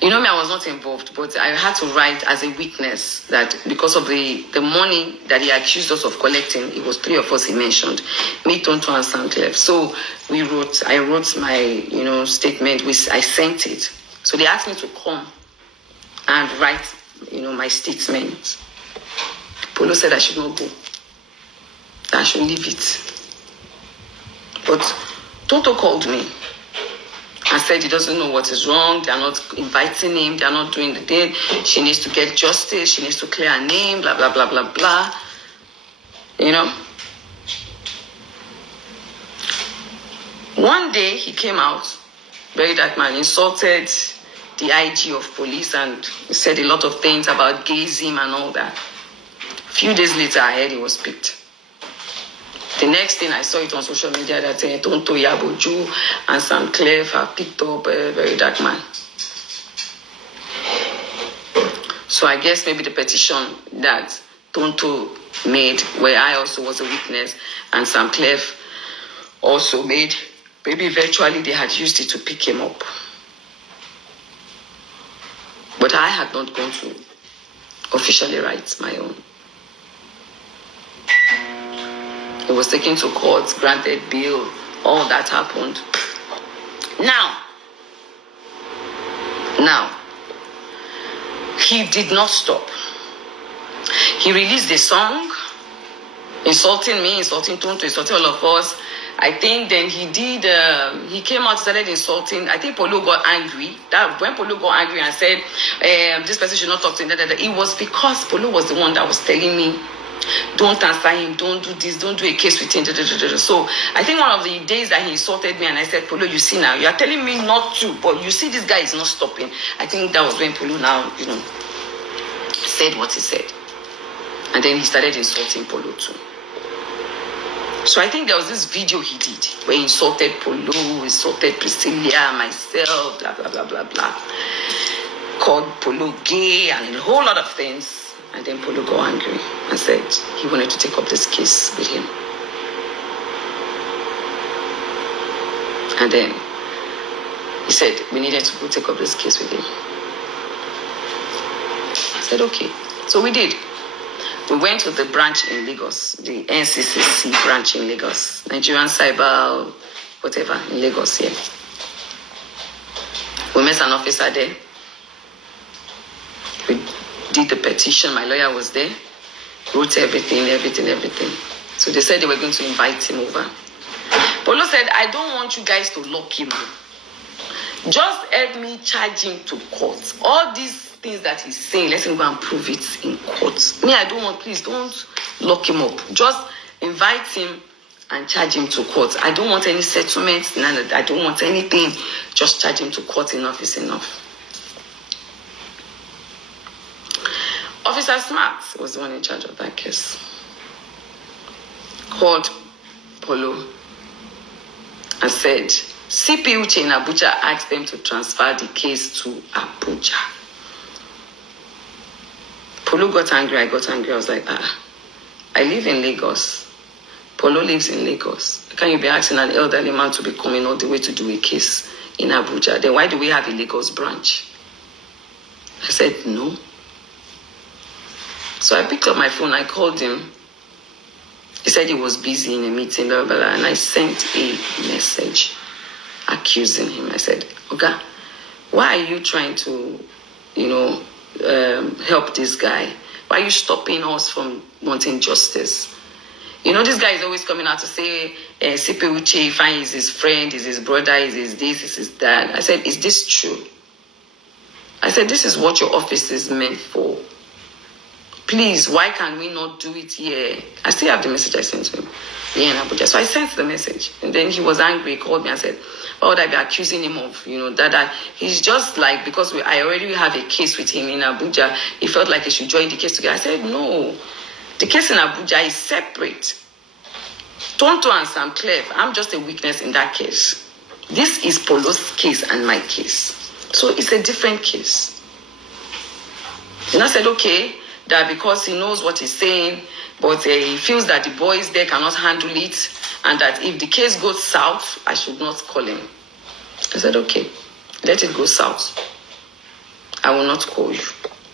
You know me, I was not involved, but I had to write as a witness that because of the money that he accused us of collecting, it was 3 of us he mentioned, me, Tonto, and Sanclef. So I wrote my, statement, I sent it. So they asked me to come and write, my statement. Polo said I should not go, that I should leave it. But Tonto called me and said he doesn't know what is wrong. They are not inviting him. They are not doing the thing. She needs to get justice. She needs to clear her name, blah, blah, blah, blah, blah. One day he came out, very dark man, insulted the IG of police and said a lot of things about gayism and all that. A few days later, I heard he was picked. The next thing I saw it on social media that Tonto Iyabo Ojo and Sam Clef have picked up a very dark man. So I guess maybe the petition that Tonto made, where I also was a witness, and Sam Clef also made. Maybe virtually they had used it to pick him up. But I had not gone to officially write my own. He was taken to court, granted bail, all that happened. Now, he did not stop. He released a song, insulting me, insulting Tonto, insulting all of us. I think then he came out, started insulting. I think Polo got angry. That when Polo got angry and said, this person should not talk to him, it was because Polo was the one that was telling me, don't answer him, don't do this, don't do a case with him. So I think one of the days that he insulted me and I said, Polo, you see now, you are telling me not to, but you see this guy is not stopping. I think that was when Polo now, said what he said. And then he started insulting Polo too. So I think there was this video he did where he insulted Polo, insulted Priscilla, myself, blah, blah, blah, blah, blah. Called Polo gay and a whole lot of things. And then Polo got angry and said he wanted to take up this case with him. And then he said we needed to go take up this case with him. I said, okay. So we did. We went to the branch in Lagos, the NCCC branch in Lagos, Nigerian Cyber, whatever, in Lagos here. We met an officer there. We did the petition. My lawyer was there, wrote everything. So they said they were going to invite him over. Polo said, I don't want you guys to lock him up. Just help me charge him to court. All these things that he's saying, let him go and prove it in court. Me, I don't want, please don't lock him up. Just invite him and charge him to court. I don't want any settlements, I don't want anything. Just charge him to court. Enough is enough. Officer Smart was the one in charge of that case. Called Polo and said, CP Uche in Abuja asked them to transfer the case to Abuja. Polo got angry, I got angry. I was like, I live in Lagos. Polo lives in Lagos. Can you be asking an elderly man to be coming all the way to do a case in Abuja? Then why do we have a Lagos branch? I said, no. So I picked up my phone, I called him. He said he was busy in a meeting, blah, blah, blah, and I sent a message accusing him. I said, okay, why are you trying to, help this guy? Why are you stopping us from wanting justice? This guy is always coming out to say, CP Uche, fine, is his friend, is his brother, is his this, is his that. I said, is this true? I said, this is what your office is meant for. Please, why can we not do it here? I still have the message I sent to him here in Abuja. So I sent the message. And then he was angry, he called me and said, why would I be accusing him of, that he's just like, because I already have a case with him in Abuja, he felt like he should join the case together. I said, no, the case in Abuja is separate. Tonto and Sam Clef, I'm just a witness in that case. This is Polo's case and my case. So it's a different case. And I said, okay, that because he knows what he's saying, but he feels that the boys there cannot handle it, and that if the case goes south, I should not call him. I said, okay, let it go south. I will not call you.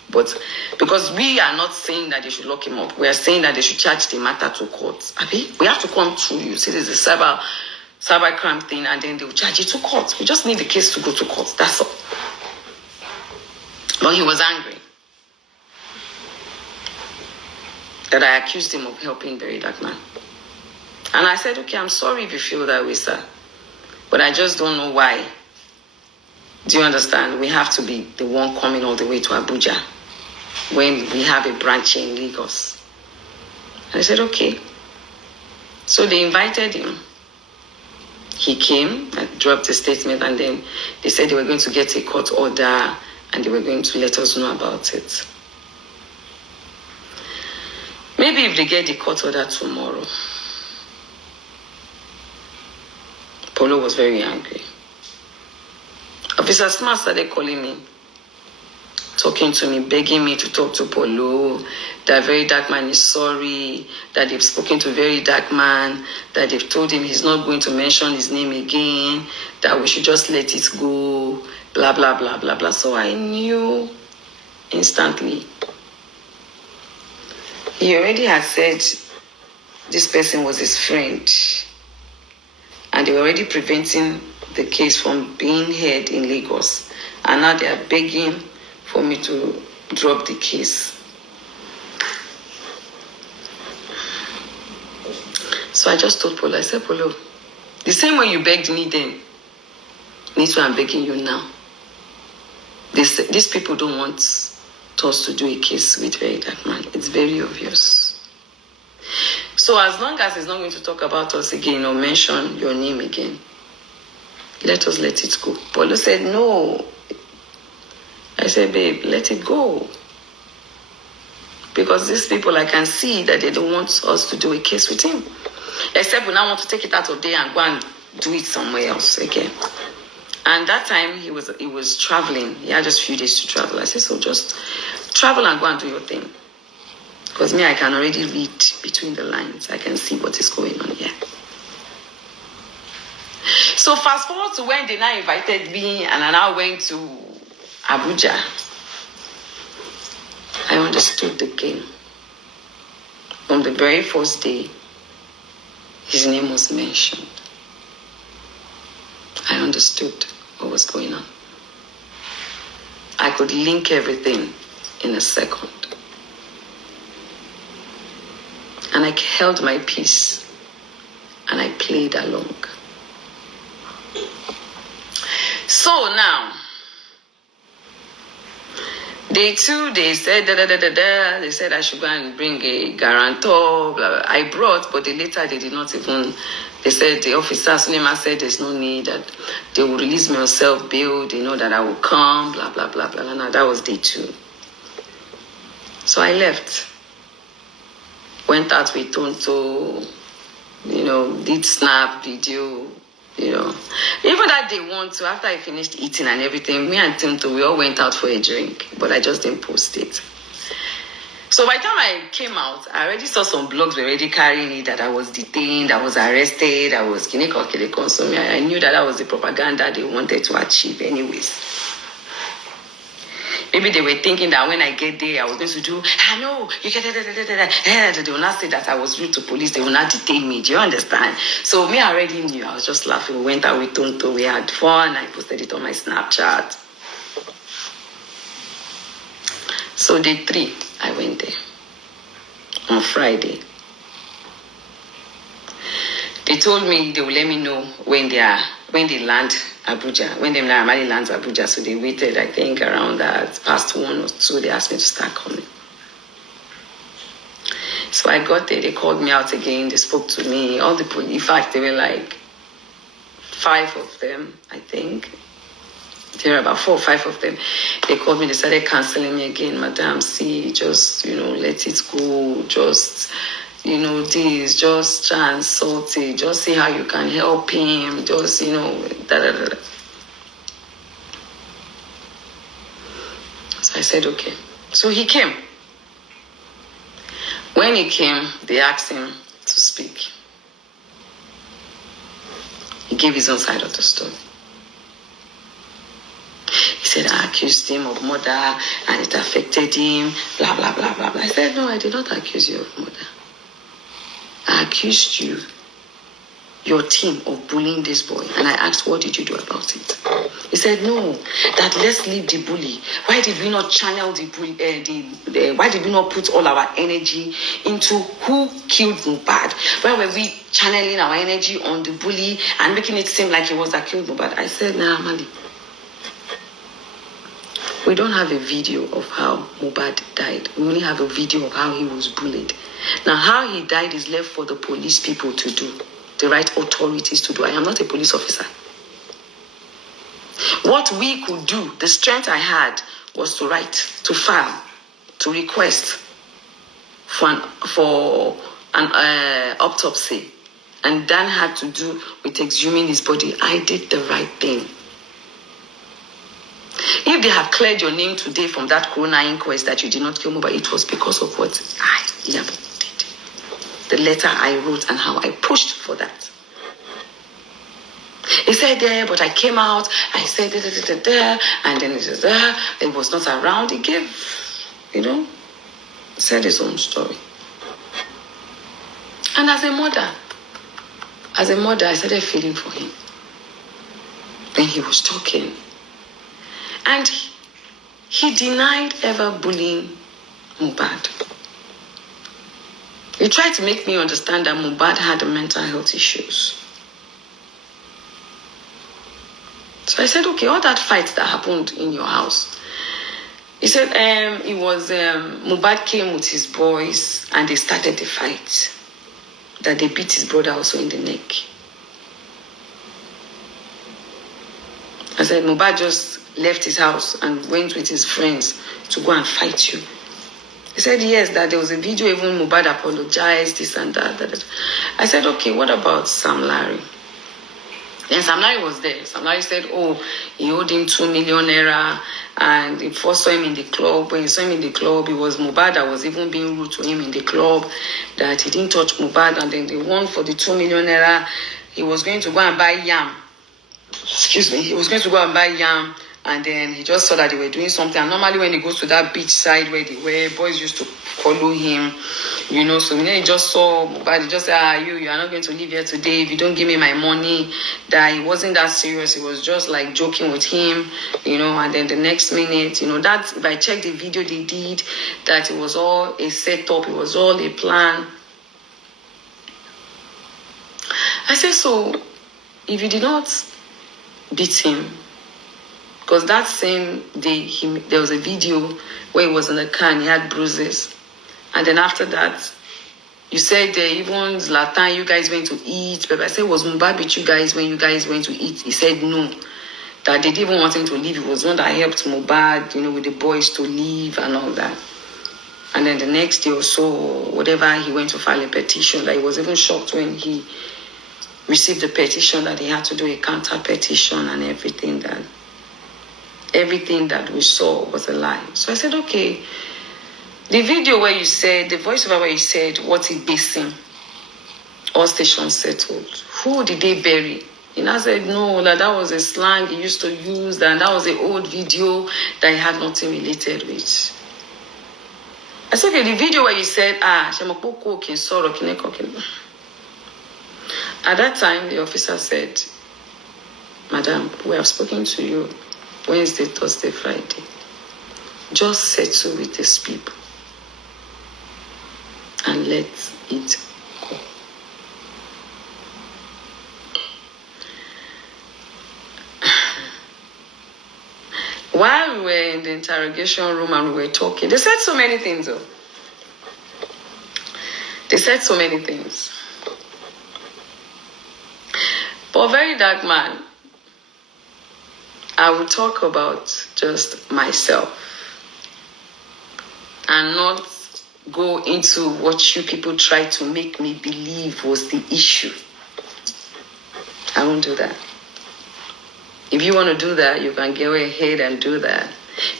But because we are not saying that they should lock him up, we are saying that they should charge the matter to court. Abi, we have to come through you. See, there's a cyber crime thing, and then they will charge it to court. We just need the case to go to court. That's all. But he was angry that I accused him of helping bury that man. And I said, okay, I'm sorry if you feel that way, sir. But I just don't know why. Do you understand? We have to be the one coming all the way to Abuja when we have a branch in Lagos. And I said, okay. So they invited him. He came and dropped a statement, and then they said they were going to get a court order and they were going to let us know about it. Maybe if they get the court order tomorrow. Polo was very angry. Officer Smart started calling me talking to me, begging me to talk to Polo, that very dark man is sorry, that they've spoken to very dark man, that they've told him he's not going to mention his name again, that we should just let it go, blah, blah, blah, blah, blah. So I knew instantly. He already had said this person was his friend, and they were already preventing the case from being heard in Lagos. And now they are begging for me to drop the case. So I just told Polo, I said, Polo, the same way you begged me then, me too, I'm begging you now. These people don't want us to do a case with very dark man. It's very obvious. So as long as he's not going to talk about us again or mention your name again, let us let it go. Polo said, no. I said, babe, let it go. Because these people, I can see that they don't want us to do a case with him. Except we now want to take it out of there and go and do it somewhere else again. And that time, he was traveling. He had just a few days to travel. I said, so just travel and go and do your thing. Because me, I can already read between the lines. I can see what is going on here. So fast forward to when they now invited me and I now went to Abuja. I understood the game. From the very first day, his name was mentioned. I understood what was going on. I could link everything in a second. And I held my peace and I played along. So now, day 2, they said, they said I should go and bring a guarantor, blah, blah. I brought, but later they did not even, they said, the officer, Sulema said there's no need, that they will release me on self-bail, they know that I will come, blah, blah, blah, blah. Now that was day 2. So I left. Went out with Tonto, did snap video, Even that day one too, after I finished eating and everything, me and Tonto, we all went out for a drink, but I just didn't post it. So by the time I came out, I already saw some blogs were already carrying it, that I was detained, I was arrested, I was kineko. So I knew that was the propaganda they wanted to achieve anyways. Maybe they were thinking that when I get there, I was going to do, no, you get it. They will not say that I was rude to police. They will not detain me. Do you understand? So me, I already knew. I was just laughing. We went out with Tonto. We had fun. I posted it on my Snapchat. So day 3, I went there on Friday. They told me they will let me know when they land Abuja, when they normally land Abuja. So they waited, I think, around that past 1 or 2. They asked me to start coming. So I got there. They called me out again. They spoke to me. All the police, in fact, they were like 5 of them, I think. There were about 4 or 5 of them. They called me. They started canceling me again. Madam, see, just, let it go. Just... this, just try and sort it, just see how you can help him, just, So I said, okay. So he came. When he came, they asked him to speak. He gave his own side of the story. He said, I accused him of murder and it affected him, blah, blah, blah, blah, blah. I said, no, I did not accuse you of murder. I accused you, your team, of bullying this boy. And I asked, what did you do about it? He said, no, that let's leave the bully. Why did we not channel the bully? Why did we not put all our energy into who killed Mobad? Why were we channeling our energy on the bully and making it seem like it was that killed Mobad? I said, nah, Mali. We don't have a video of how Mobad died. We only have a video of how he was bullied. Now, how he died is left for the police people to do, the right authorities to do. I am not a police officer. What we could do, the strength I had, was to write, to file, to request for an autopsy, and Dan had to do with exhuming his body. I did the right thing. If they have cleared your name today from that corona inquest that you did not kill Mobad, it was because of what I, Iyabo, did. The letter I wrote and how I pushed for that. He said there, but I came out, I said and then it was not around. He gave, said his own story. And as a mother, I started feeling for him. When he was talking. And he denied ever bullying Mobad. He tried to make me understand that Mobad had mental health issues. So I said, okay, all that fight that happened in your house. He said it was Mobad came with his boys and they started the fight. That they beat his brother also in the neck. I said, Mobad just left his house and went with his friends to go and fight you. He said, yes, that there was a video, even Mobad apologized, this and that. I said, okay, what about Sam Larry? Then Sam Larry was there. Sam Larry said, oh, he owed him 2 million naira, and he first saw him in the club. When he saw him in the club, it was Mobad that was even being rude to him in the club, that he didn't touch Mobad, and then they won for the 2 million naira. He was going to go and buy yam. He was going to go and buy yam, and then he just saw that they were doing something. And normally when he goes to that beach side where boys used to follow him, so when he just saw Mobad, he just said, you are not going to live here today if you don't give me my money. That he wasn't that serious. He was just like joking with him, and then the next minute, that if I check the video they did, that it was all a setup, it was all a plan. I said, so if you did not beat him, because that same day there was a video where he was in the car and he had bruises, and then after that you said even Zlatan, you guys went to eat, but I said, was Mobad with you guys when you guys went to eat? He said no, that they didn't want him to leave. It was one that helped Mobad, with the boys to leave and all that. And then the next day or so, whatever, he went to file a petition. That he was even shocked when he received the petition that he had to do a counter petition, and everything that we saw was a lie. So I said, okay, the video where you said, the voiceover where you said what he based him, all stations settled, who did they bury? And I said, no, that was a slang he used to use, and that was an old video that he had nothing related with. I said, okay, the video where you said, at that time, the officer said, Madam, we have spoken to you Wednesday, Thursday, Friday. Just settle with these people and let it go. While we were in the interrogation room and we were talking, they said so many things, though. They said so many things. For a very dark man, I will talk about just myself and not go into what you people try to make me believe was the issue. I won't do that. If you want to do that, you can go ahead and do that.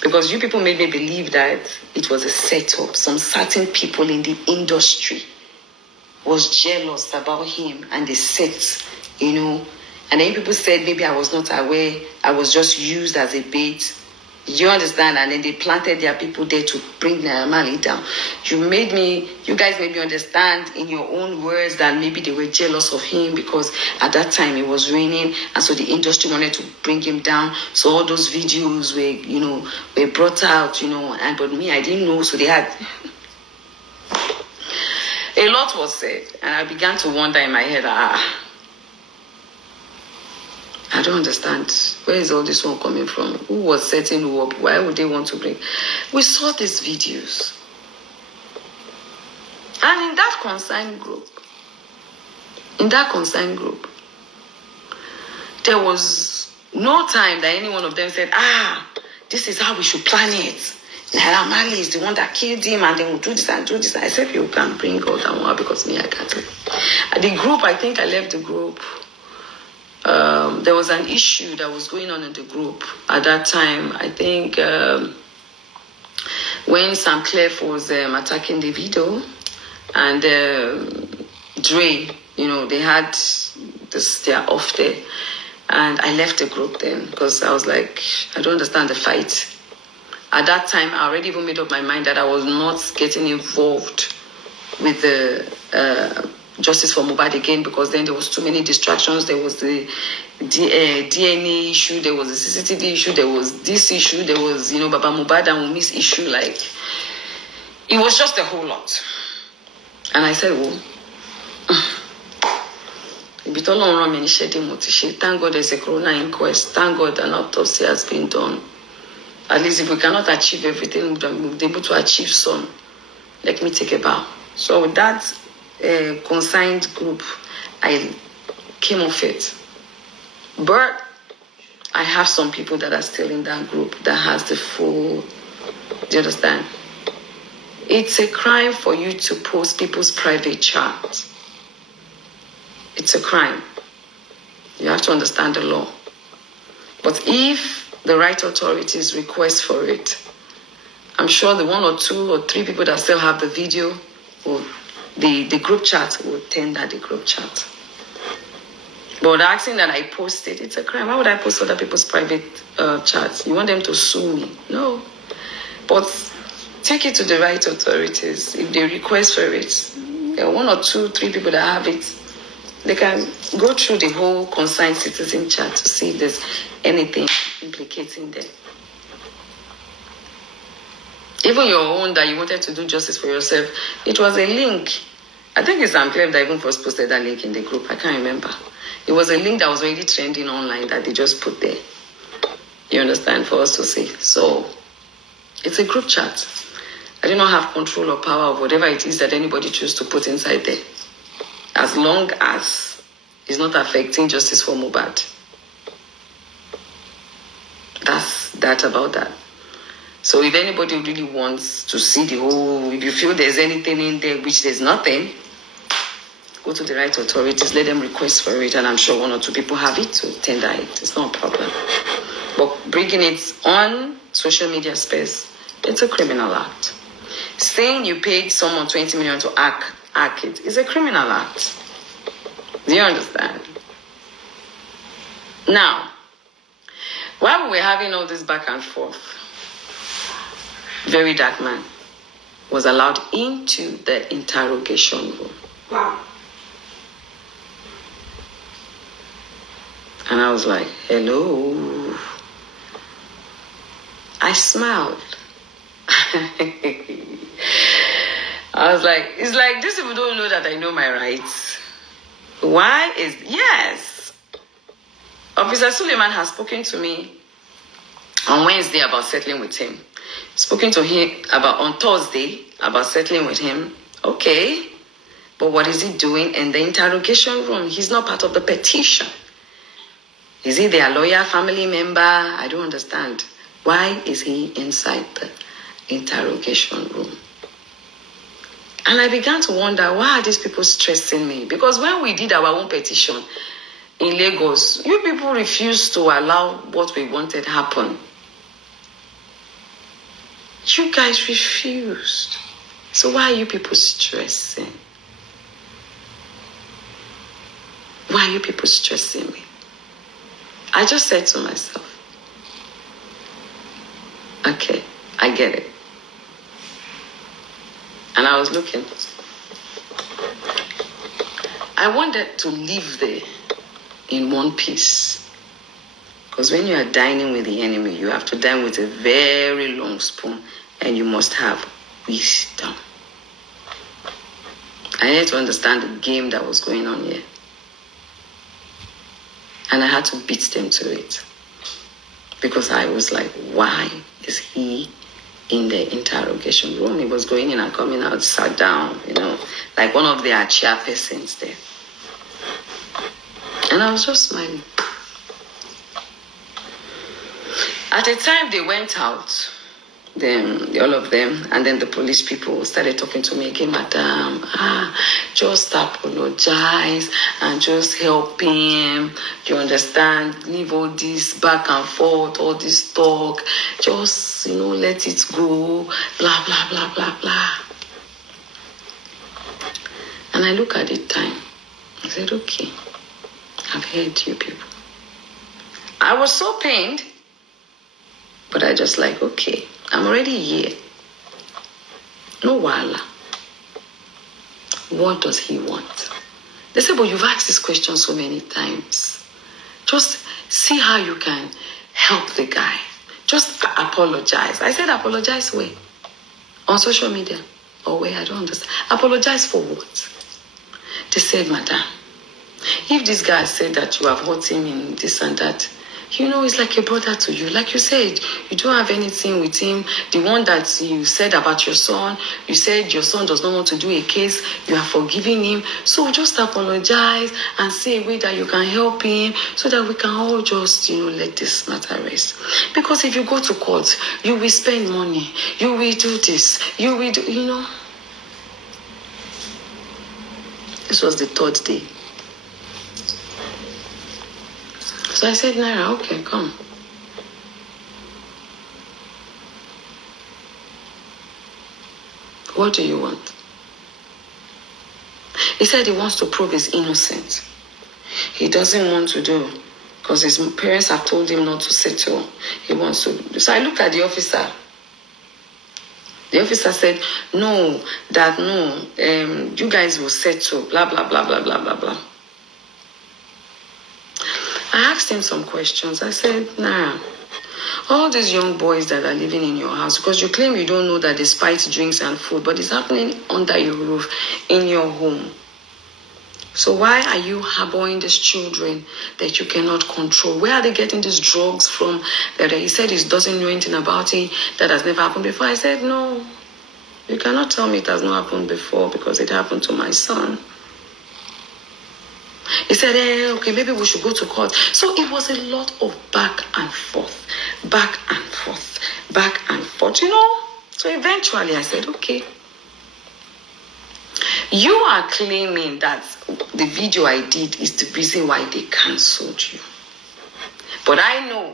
Because you people made me believe that it was a setup. Some certain people in the industry was jealous about him and they set, and then people said maybe I was not aware, I was just used as a bait. You understand? And then they planted their people there to bring Naira down. You guys made me understand in your own words that maybe they were jealous of him because at that time it was raining, and so the industry wanted to bring him down. So all those videos were brought out, but me, I didn't know, so they had a lot was said, and I began to wonder in my head, I don't understand. Where is all this one coming from? Who was setting who up? Why would they want to bring? We saw these videos. And in that concerned group, there was no time that any one of them said, this is how we should plan it. Naira Marley is the one that killed him, and then we'll do this and do this. I said, you can bring all that one because me, I can't. The group, I think I left the group there was an issue that was going on in the group at that time. I think when Sam Clef was attacking the video, and Dre, they had this, they're off there. And I left the group then because I was like, I don't understand the fight. At that time, I already even made up my mind that I was not getting involved with the Justice for Mobad again, because then there was too many distractions. There was the DNA issue, there was the CCTV issue, there was this issue, there was, Baba Mobad and Wumi's issue. Like, it was just a whole lot. And I said, well, thank God there's a corona inquest. Thank God an autopsy has been done. At least if we cannot achieve everything, we'll be able to achieve some. Let me take a bow. So with that consigned group, I came off it. But I have some people that are still in that group that has the full, do you understand? It's a crime for you to post people's private chat. It's a crime. You have to understand the law. But if the right authorities request for it, I'm sure the 1 or 2 or 3 people that still have the video or the group chat will tender the group chat. But asking that I post it, it's a crime. Why would I post other people's private chats? You want them to sue me? No. But take it to the right authorities. If they request for it, there are 1 or 2, 3 people that have it. They can go through the whole concerned citizen chat to see if there's anything implicating them. Even your own that you wanted to do justice for yourself, it was a link. I think it's Sam Clef that even first posted that link in the group. I can't remember. It was a link that was already trending online that they just put there. You understand? For us to see. So, it's a group chat. I do not have control or power of whatever it is that anybody chooses to put inside there, as long as it's not affecting justice for Mobad. That's that about that. So if anybody really wants to see the whole, if you feel there's anything in there which there's nothing, go to the right authorities, let them request for it, and I'm sure 1 or 2 people have it to tender it. It's not a problem. But bringing it on social media space, it's a criminal act. Saying you paid someone 20 million to hack it is a criminal act. Do you understand? Now, while we were having all this back and forth, Very Dark Man was allowed into the interrogation room. Wow. And I was like, hello. I smiled. I was like, it's like these people don't know that I know my rights. Why is, yes. Officer Suleiman has spoken to me on Wednesday about settling with him. Spoken to him on Thursday about settling with him. Okay. But what is he doing in the interrogation room? He's not part of the petition. Is he their lawyer, family member? I don't understand. Why is he inside the interrogation room? And I began to wonder, why are these people stressing me? Because when we did our own petition in Lagos, you people refused to allow what we wanted happen. You guys refused. So why are you people stressing? Why are you people stressing me? I just said to myself, okay, I get it. And I was looking. I wanted to live there in one piece. Because when you are dining with the enemy, you have to dine with a very long spoon, and you must have wisdom. I had to understand the game that was going on here. And I had to beat them to it. Because I was like, why is he in the interrogation room? He was going in and coming out, sat down, like one of their chairpersons there. And I was just smiling. At the time they went out, all of them, and then the police people started talking to me again. Madam, just apologize and just help him. You understand? Leave all this back and forth, all this talk. Just, let it go. Blah, blah, blah, blah, blah. And I look at the time. I said, okay, I've heard you people. I was so pained, but I just like, okay, I'm already here. No wala. What does he want? They said, but you've asked this question so many times. Just see how you can help the guy. Just apologize. I said, apologize where? On social media? Or where? I don't understand. Apologize for what? They said, madam, if this guy said that you have hurt him in this and that, he's like a brother to you. Like you said, you don't have anything with him. The one that you said about your son, you said your son does not want to do a case, you are forgiving him. So just apologize and say a way that you can help him so that we can all just, let this matter rest. Because if you go to court, you will spend money. You will do this. You will do, This was the third day. So I said, Naira, okay, come. What do you want? He said he wants to prove he's innocent. He doesn't want to do, because his parents have told him not to settle. He wants to. So I looked at the officer. The officer said, no, you guys will settle, blah, blah, blah, blah, blah, blah, blah. I asked him some questions. I said, all these young boys that are living in your house, because you claim you don't know that they spice drinks and food, but it's happening under your roof, in your home. So why are you harboring these children that you cannot control? Where are they getting these drugs from that he said he doesn't know anything about it, that has never happened before? I said, no, you cannot tell me it has not happened before because it happened to my son. He said, okay, maybe we should go to court. So it was a lot of back and forth, back and forth, back and forth, So eventually I said, okay. You are claiming that the video I did is the reason why they cancelled you. But I know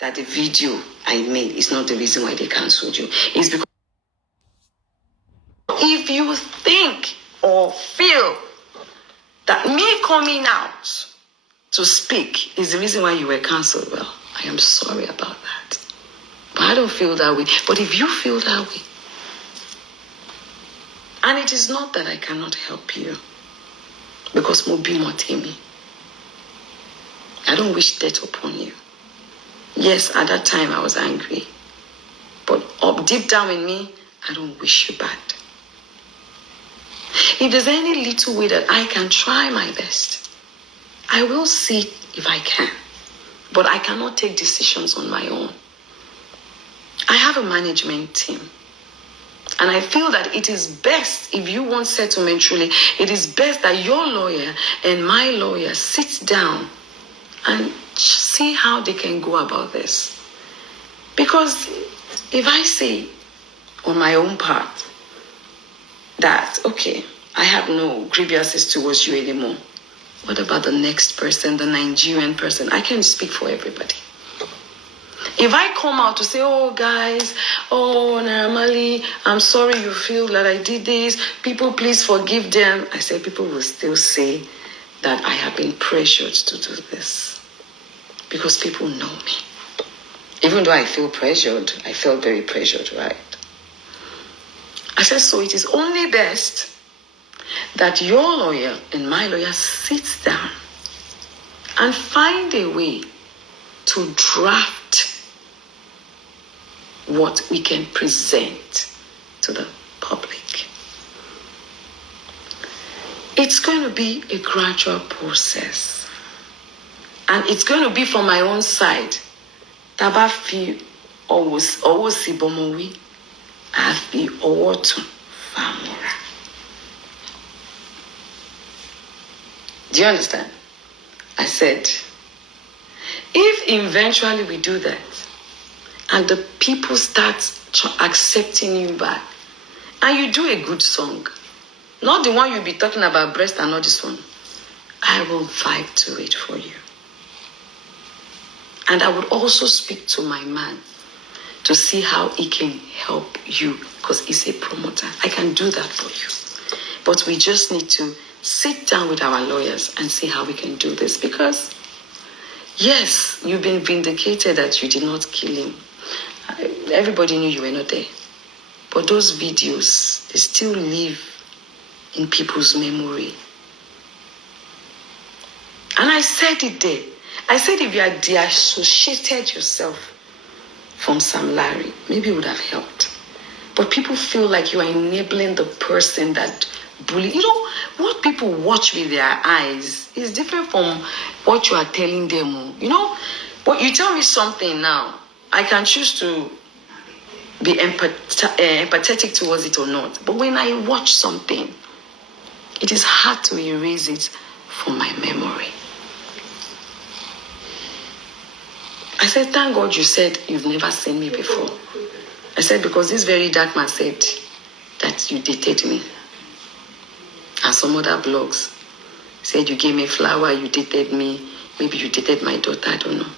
that the video I made is not the reason why they cancelled you. It's because if you think or feel that me coming out to speak is the reason why you were cancelled, well, I am sorry about that. But I don't feel that way. But if you feel that way, and it is not that I cannot help you, because Mobi Motemi, I don't wish death upon you. Yes, at that time I was angry, but up deep down in me, I don't wish you bad. If there's any little way that I can try my best, I will see if I can. But I cannot take decisions on my own. I have a management team. And I feel that it is best, if you want settlement truly, it is best that your lawyer and my lawyer sit down and see how they can go about this. Because if I say on my own part that, okay, I have no grievances towards you anymore, what about the next person, the Nigerian person? I can't speak for everybody. If I come out to say, oh guys, oh Naramali, I'm sorry you feel that I did this, people please forgive them, I said people will still say that I have been pressured to do this. Because people know me. Even though I feel pressured, I felt very pressured, right? I said, so it is only best that your lawyer and my lawyer sits down and find a way to draft what we can present to the public. It's going to be a gradual process. And it's going to be from my own side. Tabafi always sibomowi. Afi owotu famora. Do you understand? I said, if eventually we do that, and the people start accepting you back, and you do a good song, not the one you'll be talking about breast and not this one, I will vibe to it for you. And I would also speak to my man to see how he can help you, because he's a promoter. I can do that for you. But we just need to sit down with our lawyers and see how we can do this, because yes, you've been vindicated that you did not kill him. Everybody knew you were not there. But those videos, they still live in people's memory. And I said it there. I said if you had deassociated yourself from Sam Larry, maybe it would have helped. But people feel like you are enabling the person that bully. You know, what people watch with their eyes is different from what you are telling them. You know, but you tell me something now, I can choose to be empathetic towards it or not. But when I watch something, it is hard to erase it from my memory. I said, thank God you said you've never seen me before. I said, because this very dark man said that you dated me. And some other blogs said you gave me flower, you dated me, maybe you dated my daughter, I don't know.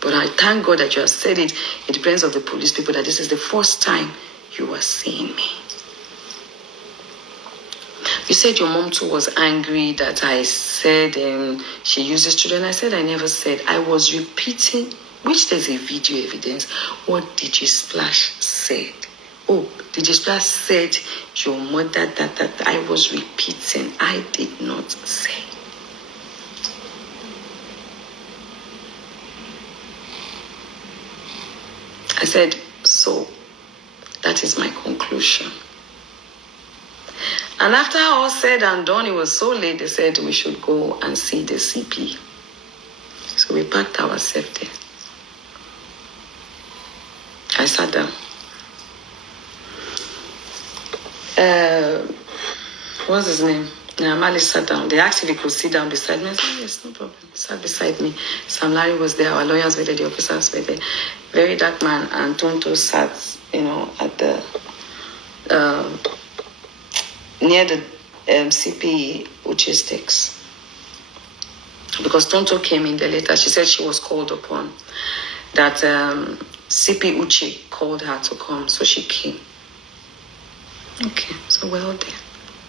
But I thank God that you have said it. It depends on the police people that this is the first time you are seeing me. You said your mom too was angry that I said she uses children. I said I never said. I was repeating, which there's a video evidence, what DJ Splash said. Oh, DJ Splash said your mother, that I was repeating. I did not say. I said, so that is my conclusion. And after all said and done, it was so late, they said we should go and see the CP. So we packed ourselves there. I sat down. What's his name? Mali sat down. They asked if he could sit down beside me. I said, yes, no problem. He sat beside me. Sam Larry was there. Our lawyers were there. The officers were there. Very dark man. And Tonto sat, at the... near the CP Uche's sticks. Because Tonto came in there later. She said she was called upon. That CP Uche called her to come. So she came. Okay, so we're all there.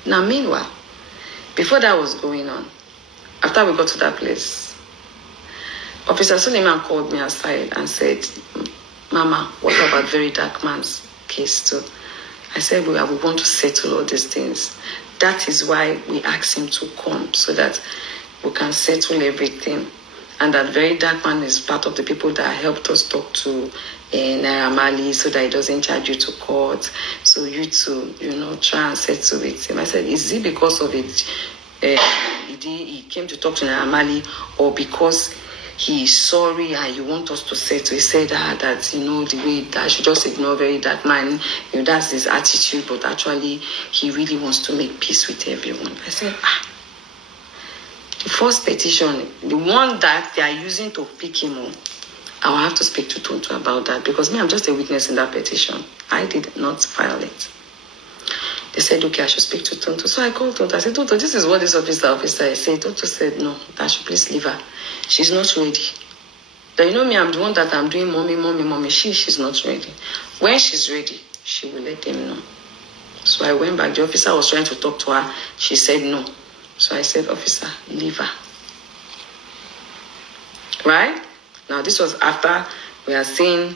Now, meanwhile, before that was going on, after we got to that place, Officer Suleiman called me aside and said, Mama, what about very dark man's case too? I said, we want to settle all these things. That is why we asked him to come, so that we can settle everything. And that very dark man is part of the people that helped us talk to Naira Marley, so that he doesn't charge you to court. So you too, try and settle with him. I said, is it because of it? He came to talk to Naira Marley, or because he is sorry and you want us to settle? He said that the way that I should just ignore very dark man, that's his attitude, but actually he really wants to make peace with everyone. I said, the first petition, the one that they are using to pick him on, I'll have to speak to Tonto about that, because I'm just a witness in that petition. I did not file it. They said, okay, I should speak to Tonto. So I called Tonto. I said, Tonto, this is what this officer is saying. Tonto said, no, I should please leave her. She's not ready. But me, I'm the one that I'm doing mommy. She's not ready. When she's ready, she will let them know. So I went back. The officer was trying to talk to her. She said no. So I said, officer, leave her. Right? Now, this was after we had seen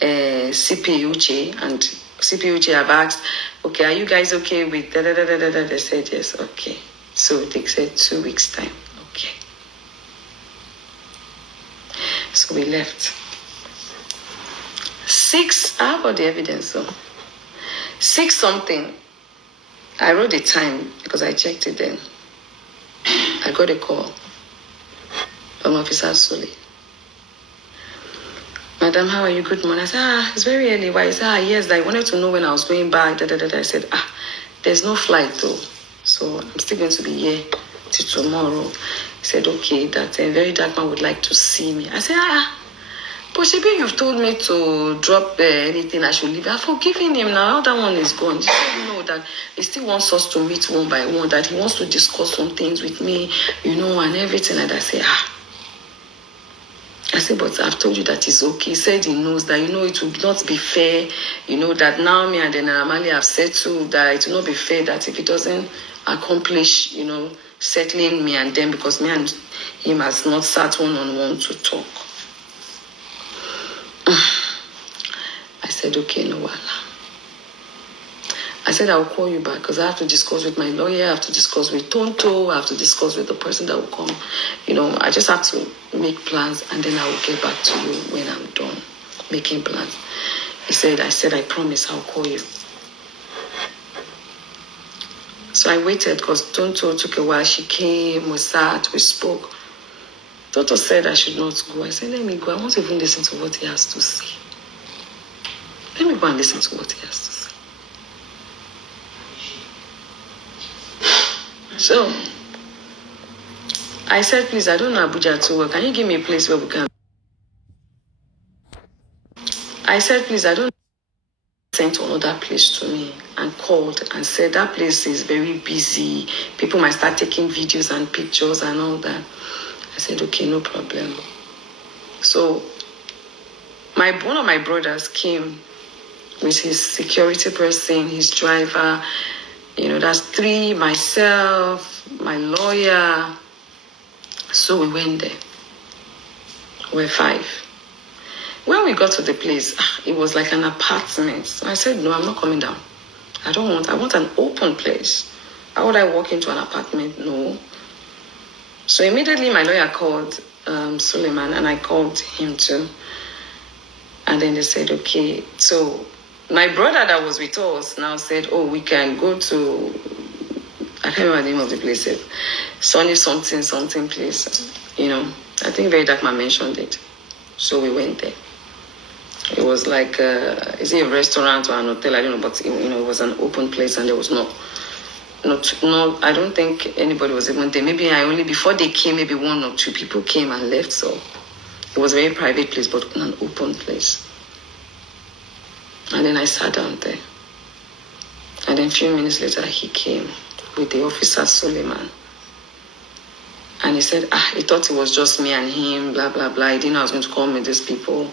CP Uche, and CP Uche have asked, okay, are you guys okay with da-da-da-da-da-da? They said, yes, okay. So they said 2 weeks' time. Okay. So we left. 6, how about the evidence though? 6 something. I wrote the time because I checked it then. I got a call from Officer Sule. Madam, how are you? Good morning. I said, it's very early. Why? He said, yes, I wanted to know when I was going back. I said, there's no flight though. So I'm still going to be here till tomorrow. He said, okay, that a very dark man would like to see me. I said, but But Shebi, you've told me to drop anything, I should leave. I've forgiven him now. That one is gone. He said no, that he still wants us to meet one by one, that he wants to discuss some things with me, and everything. And I say, I said, but I've told you that it's okay. He said he knows that, it would not be fair, that now me and then Amali have settled, that it will not be fair that if he doesn't accomplish, settling me and them, because me and him has not sat one-on-one to talk. I said, okay, no wahala. I said, I'll call you back because I have to discuss with my lawyer, I have to discuss with Tonto, I have to discuss with the person that will come. I just have to make plans and then I will get back to you when I'm done making plans. I said, I promise I'll call you. So I waited because Tonto took a while. She came, we sat, we spoke. Tonto said I should not go. I said, let me go. I want to even listen to what he has to say. Let me go and listen to what he has to say. So, I said, please, I don't know Abuja too well. Can you give me a place where we can? I said, please, I don't know. Sent another place to me and called and said, that place is very busy. People might start taking videos and pictures and all that. I said, okay, no problem. So, one of my brothers came with his security person, his driver. That's 3, myself, my lawyer. So we went there. We're 5. When we got to the place, it was like an apartment. So I said, no, I'm not coming down. I want an open place. How would I walk into an apartment? No. So immediately my lawyer called Suleiman and I called him too. And then they said, okay. So my brother that was with us now said, oh, we can go to, I can't remember the name of the place, Sunny something place. I think Very Dark Man mentioned it. So we went there. It was like, is it a restaurant or an hotel? I don't know, but it was an open place and there was no, I don't think anybody was even there. Maybe before they came, maybe 1 or 2 people came and left. So it was a very private place, but an open place. And then I sat down there. And then a few minutes later, he came with the officer, Suleiman. And he said, he thought it was just me and him, blah, blah, blah. He didn't know I was going to come with these people.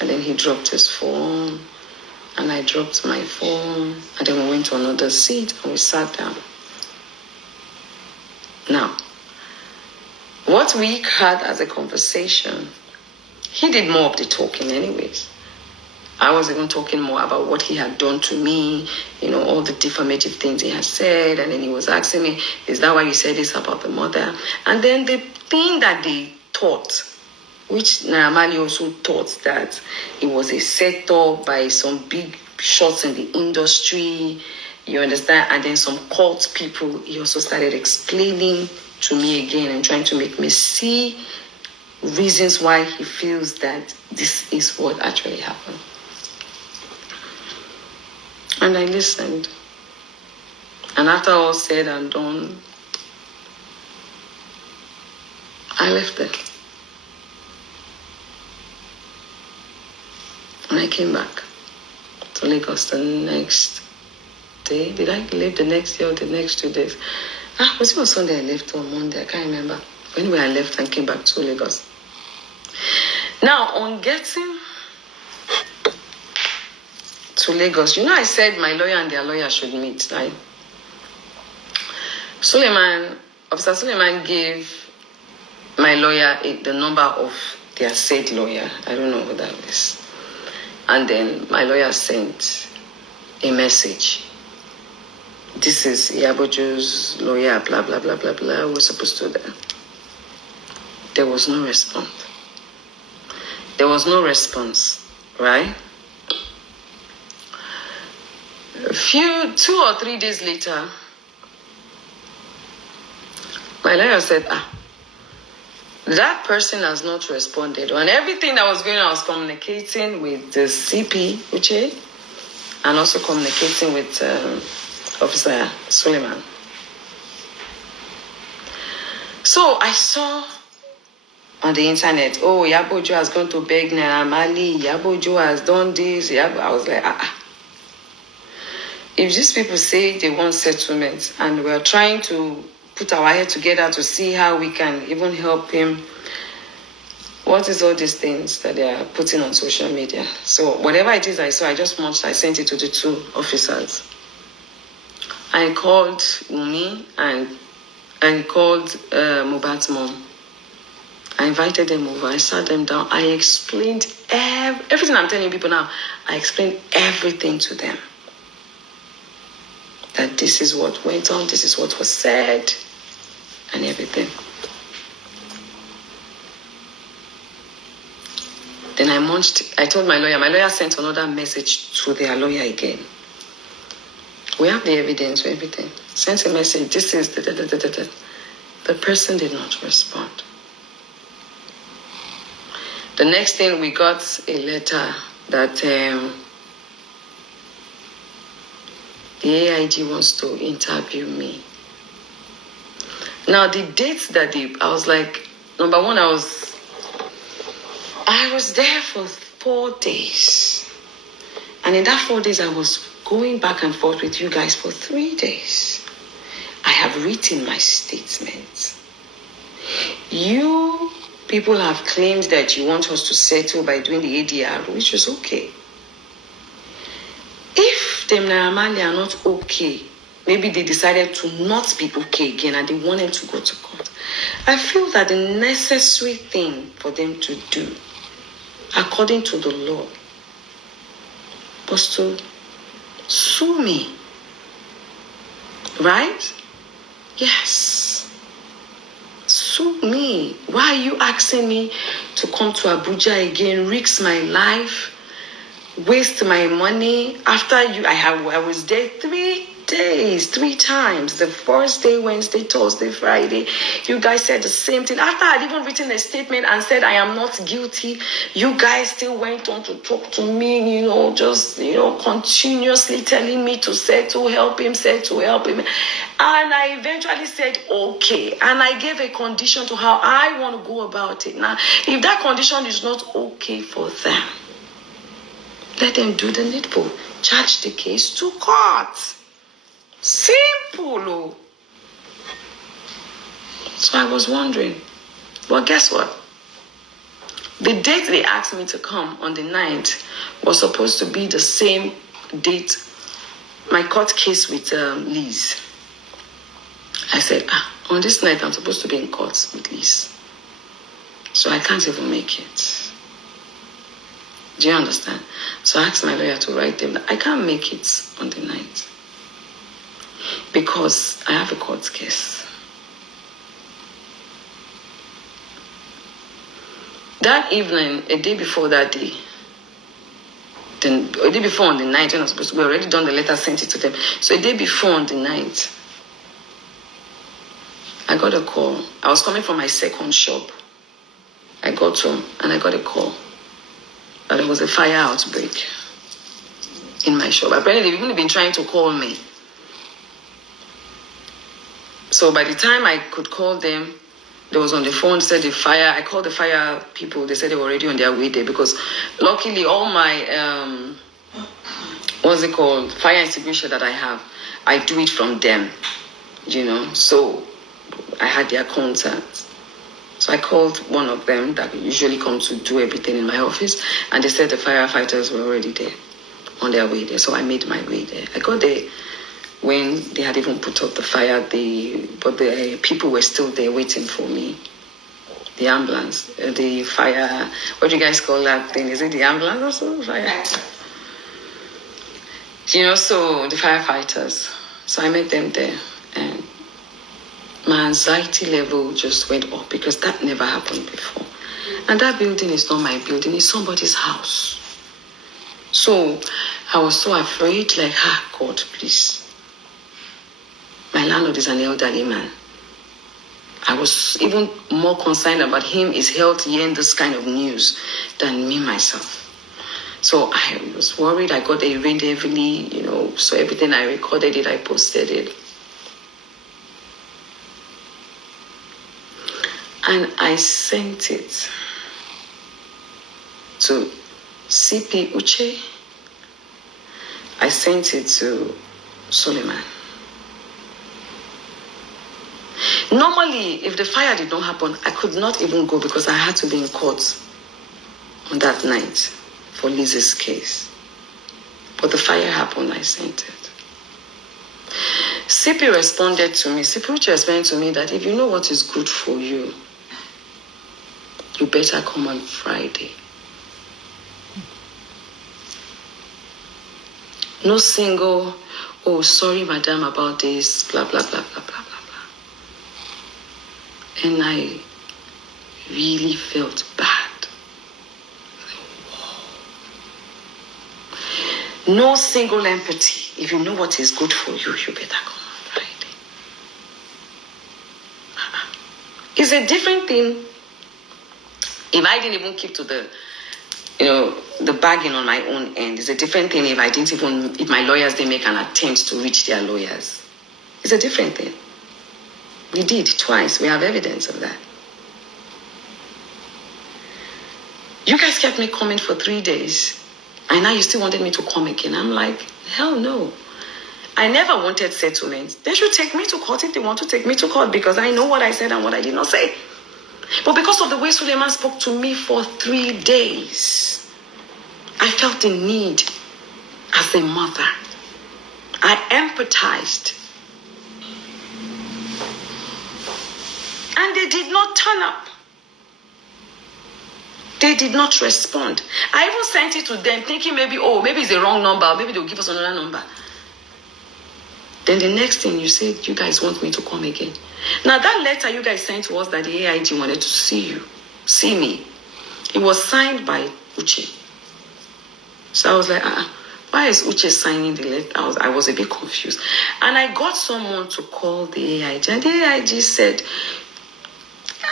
And then he dropped his phone. And I dropped my phone. And then we went to another seat and we sat down. Now, what we had as a conversation, he did more of the talking anyways. I was even talking more about what he had done to me, all the defamative things he had said. And then he was asking me, is that why you said this about the mother? And then the thing that they thought, which Naramali also thought that it was a setup by some big shots in the industry, you understand? And then some cult people, he also started explaining to me again and trying to make me see reasons why he feels that this is what actually happened. And I listened. And after all said and done, I left there. And I came back to Lagos the next day. Did I leave the next day or the next 2 days? Was it on Sunday I left or Monday? I can't remember. Anyway, I left and came back to Lagos. Now, on getting to Lagos, I said my lawyer and their lawyer should meet, right? Officer Suleiman gave my lawyer the number of their said lawyer. I don't know who that is. And then my lawyer sent a message. This is Iyabo Ojo's lawyer, blah, blah, blah, blah, blah. We're supposed to do that. There was no response. There was no response, right? 2 or 3 days later, my lawyer said, that person has not responded. And everything that was going on, I was communicating with the CP, Uche, and also communicating with Officer Suleiman. So I saw on the internet, oh, Iyabo Ojo has gone to beg Naira Marley, Iyabo Ojo has done this, I was like, If these people say they want settlement and we're trying to put our head together to see how we can even help him, what is all these things that they are putting on social media? So whatever it is I saw, I sent it to the 2 officers. I called Umi and I called Mobad's mom. I invited them over. I sat them down. I explained everything I'm telling people now. I explained everything to them. That this is what went on, this is what was said, and everything. Then I told my lawyer sent another message to their lawyer again. We have the evidence, everything. Sent a message, this is the person did not respond. The next thing, we got a letter that the AIG wants to interview me. Now, the dates that I was like, number one, I was there for 4 days. And in that 4 days, I was going back and forth with you guys for 3 days. I have written my statement. You people have claimed that you want us to settle by doing the ADR, which is okay. If them Naira Marley are not okay, maybe they decided to not be okay again and they wanted to go to court. I feel that the necessary thing for them to do, according to the law, was to sue me. Right? Yes. Sue me. Why are you asking me to come to Abuja again, risk my life, waste my money? After I was there 3 days, 3 times. The first day, Wednesday, Thursday, Friday. You guys said the same thing. After I had even written a statement and said I am not guilty, you guys still went on to talk to me, continuously telling me to settle, help him. And I eventually said, okay. And I gave a condition to how I want to go about it. Now, if that condition is not okay for them, let them do the needful. Charge the case to court. Simple. So I was wondering, well, guess what? The date they asked me to come on the 9th was supposed to be the same date, my court case with Liz. I said, on this night I'm supposed to be in court with Liz. So I can't even make it. Do you understand? So I asked my lawyer to write them that I can't make it on the 9th. Because I have a court case. That evening, a day before that day, then a day before on the 9th, when I was supposed to, we already done the letter, sent it to them. So a day before on the 9th, I got a call. I was coming from my second shop. I got home and I got a call that there was a fire outbreak in my shop. Apparently, they've even been trying to call me. So by the time I could call them, they was on the phone, said the fire. I called the fire people. They said they were already on their way there because luckily all my, fire extinguisher that I have, I do it from them, So I had their contact. So I called one of them that usually comes to do everything in my office, and they said the firefighters were already there, on their way there. So I made my way there. I got there when they had even put out the fire, but the people were still there waiting for me. The ambulance, the fire, what do you guys call that thing? Is it the ambulance or so? Fire. So the firefighters. So I met them there, and my anxiety level just went up because that never happened before. And that building is not my building, it's somebody's house. So I was so afraid, like, God, please. My landlord is an elderly man. I was even more concerned about him, his health, hearing this kind of news than me, myself. So I was worried. I got it rained heavily, so everything I recorded it, I posted it. And I sent it to CP Uche. I sent it to Suleiman. Normally, if the fire did not happen, I could not even go because I had to be in court on that night for Liz's case. But the fire happened, I sent it. CP responded to me. CP Uche responded to me that if you know what is good for you, you better come on Friday. No single, oh, sorry, madam, about this, blah, blah, blah, blah, blah, blah, blah. And I really felt bad. No single empathy. If you know what is good for you, you better come on Friday. It's a different thing if I didn't even keep to the bargain on my own end. It's a different thing if if my lawyers didn't make an attempt to reach their lawyers. It's a different thing. We did twice. We have evidence of that. You guys kept me coming for 3 days. And now you still wanted me to come again. I'm like, hell no. I never wanted settlement. They should take me to court if they want to take me to court because I know what I said and what I did not say. But because of the way Suleiman spoke to me for 3 days, I felt the need as a mother. I empathized. And they did not turn up. They did not respond. I even sent it to them thinking maybe it's the wrong number, or maybe they'll give us another number. Then the next thing you said, you guys want me to come again. Now that letter you guys sent to us that the AIG wanted to see me. It was signed by Uche. So I was like, why is Uche signing the letter? I was a bit confused. And I got someone to call the AIG. And the AIG said,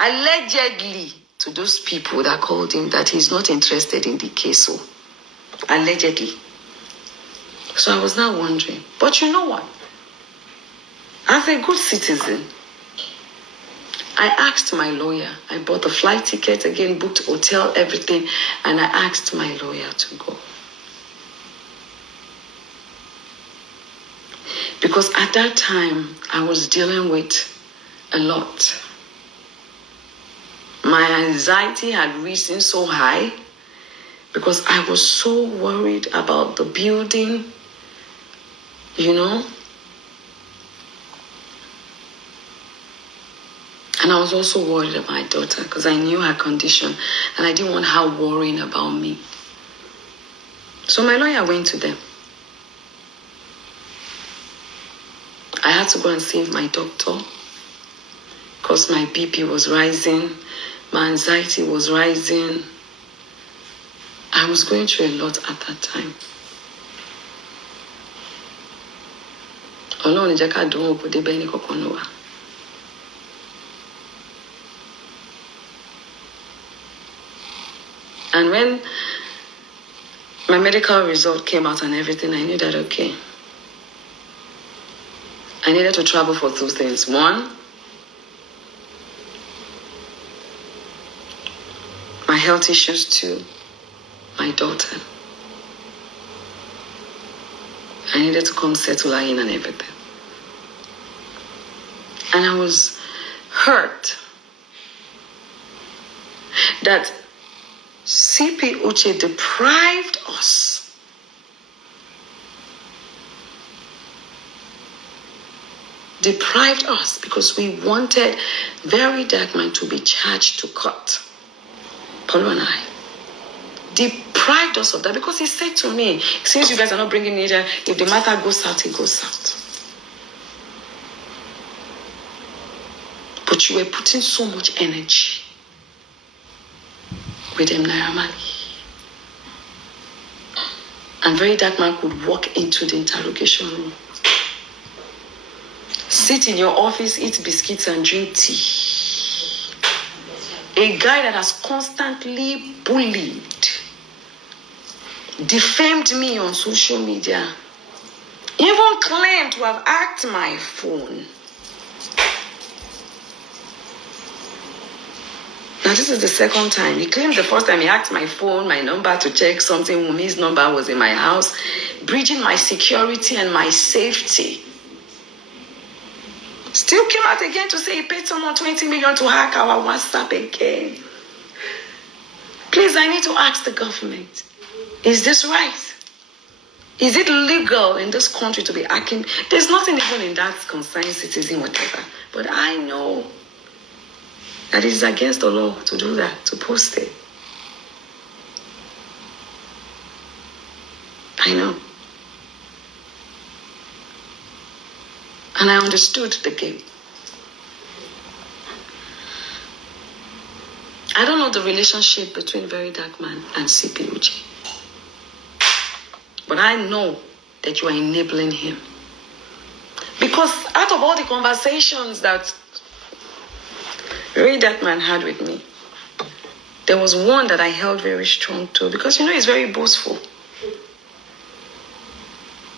allegedly, to those people that called him that he's not interested in the case. So, allegedly. So I was now wondering. But you know what? As a good citizen, I asked my lawyer. I bought the flight ticket again, booked hotel, everything. And I asked my lawyer to go. Because at that time, I was dealing with a lot. My anxiety had risen so high because I was so worried about the building, And I was also worried about my daughter because I knew her condition and I didn't want her worrying about me. So my lawyer went to them. I had to go and save my doctor because my BP was rising. My anxiety was rising. I was going through a lot at that time. And when my medical result came out and everything, I knew that, okay, I needed to travel for 2 things. One, my health issues. 2, my daughter. I needed to come settle her in and everything. And I was hurt that CP Uche deprived us because we wanted Very Dark Man to be charged to court. Paulo and I deprived us of that because he said to me, since you guys are not bringing it here, if the matter goes out, it goes out. But you were putting so much energy with them, Naira Marley. And Very Dark Man could walk into the interrogation room, sit in your office, eat biscuits and drink tea. A guy that has constantly bullied, defamed me on social media, even claimed to have hacked my phone. Now, this is the second time. He claimed the first time he hacked my phone, my number to check something. Wumi's number was in my house, breaching my security and my safety. Still came out again to say he paid someone 20 million to hack our WhatsApp again. Please, I need to ask the government, is this right? Is it legal in this country to be hacking? There's nothing even in that concerning citizen, whatever. But I know that it is against the law to do that, to post it. I know. And I understood the game. I don't know the relationship between Very Dark Man and CPUG. But I know that you are enabling him. Because out of all the conversations that Very Dark Man had with me, there was one that I held very strong to. Because he's very boastful.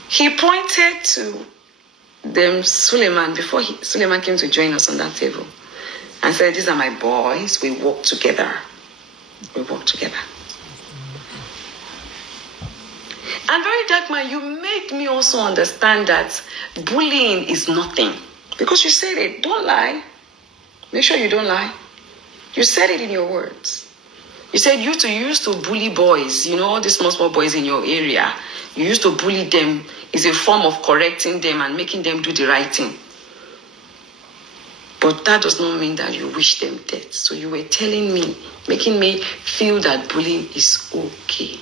He pointed to them Suleiman before Suleiman came to join us on that table and said, these are my boys, we work together. We work together. And Very Dark Man, you made me also understand that bullying is nothing. Because you said it, don't lie. Make sure you don't lie. You said it in your words. You said you used to bully boys, all these small boys in your area. You used to bully them. Is a form of correcting them and making them do the right thing. But that does not mean that you wish them death. So you were telling me, making me feel that bullying is okay.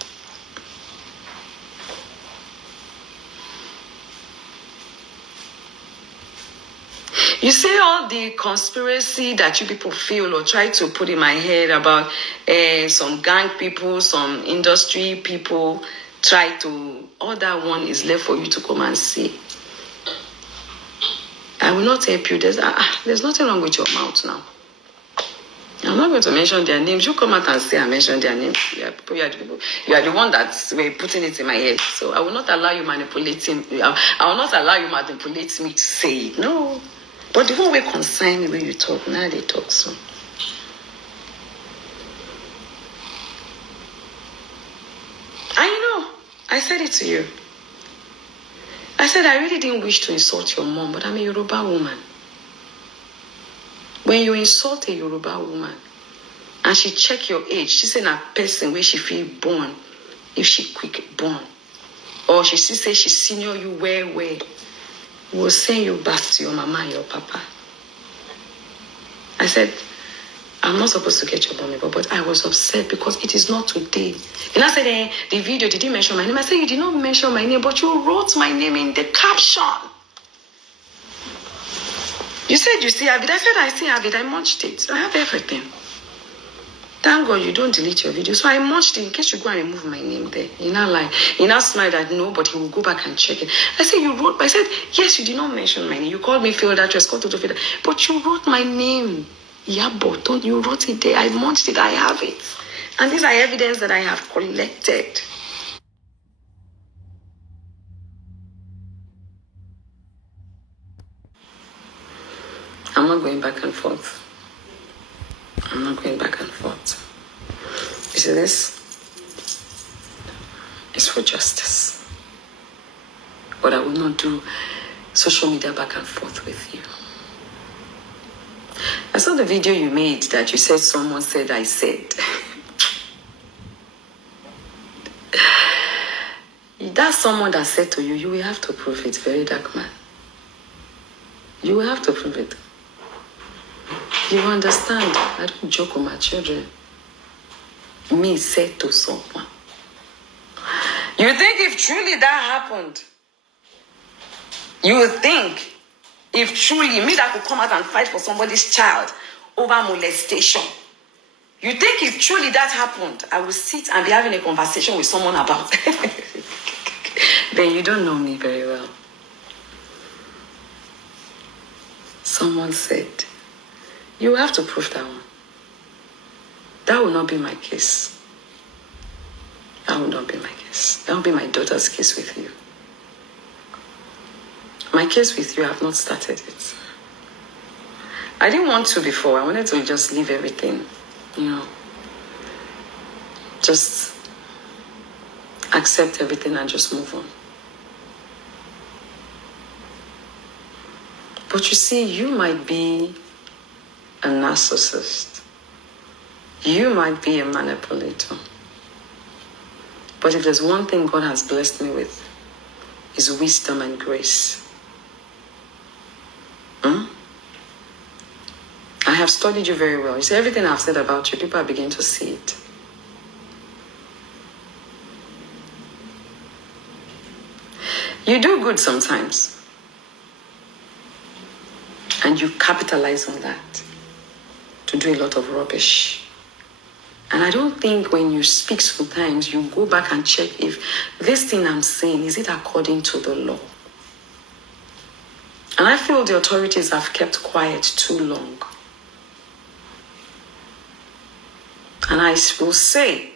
You say all the conspiracy that you people feel or try to put in my head about some gang people, some industry people, try to, all that one is left for you to come and see. I will not help you. There's nothing wrong with your mouth now. I'm not going to mention their names. You come out and say I mention their names. You are the one that were putting it in my head. So I will not allow you manipulating. I will not allow you manipulate me to say it. No. But the one way concern me when you talk, now they talk so. I know. I said it to you. I said I really didn't wish to insult your mom, but I'm a Yoruba woman. When you insult a Yoruba woman and she check your age, she say a person where she feel born, if she quick born, or she say she senior you where, will send you back to your mama and your papa. I said, I'm not supposed to get your mommy, but I was upset because it is not today. And I said, the video, did you mention my name? I said, you did not mention my name, but you wrote my name in the caption. You said you still have it. I said, I still have it. I munched it. I have everything. Thank God you don't delete your video. So I munched it in case you go and remove my name there. You now lie. You now smile that no, but he will go back and check it. I said, you wrote, I said, yes, you did not mention my name. You called me failed actress, called to failed, but you wrote my name. Iyabo, don't you wrote it there. I munched it. I have it. And these are evidence that I have collected. I'm not going back and forth. I'm not going back and forth. You see this? It's for justice. But I will not do social media back and forth with you. I saw the video you made that you said someone said I said. That's someone that said to you, you will have to prove it, Very Dark Man. You will have to prove it. You understand? I don't joke with my children. Me said to someone. You think if truly that happened, you would think if truly me that could come out and fight for somebody's child over molestation, you think if truly that happened, I would sit and be having a conversation with someone about then you don't know me very well. Someone said, you have to prove that one. That will not be my case. That will not be my case. That will be my daughter's case with you. My case with you, I have not started it. I didn't want to before. I wanted to just leave everything just accept everything and just move on. But you see, you might be a narcissist. You might be a manipulator. But if there's one thing God has blessed me with, is wisdom and grace. I have studied you very well. You see, everything I've said about you, people are beginning to see it. You do good sometimes. And you capitalize on that to do a lot of rubbish. And I don't think when you speak sometimes, you go back and check if this thing I'm saying, is it according to the law? And I feel the authorities have kept quiet too long. And I will say,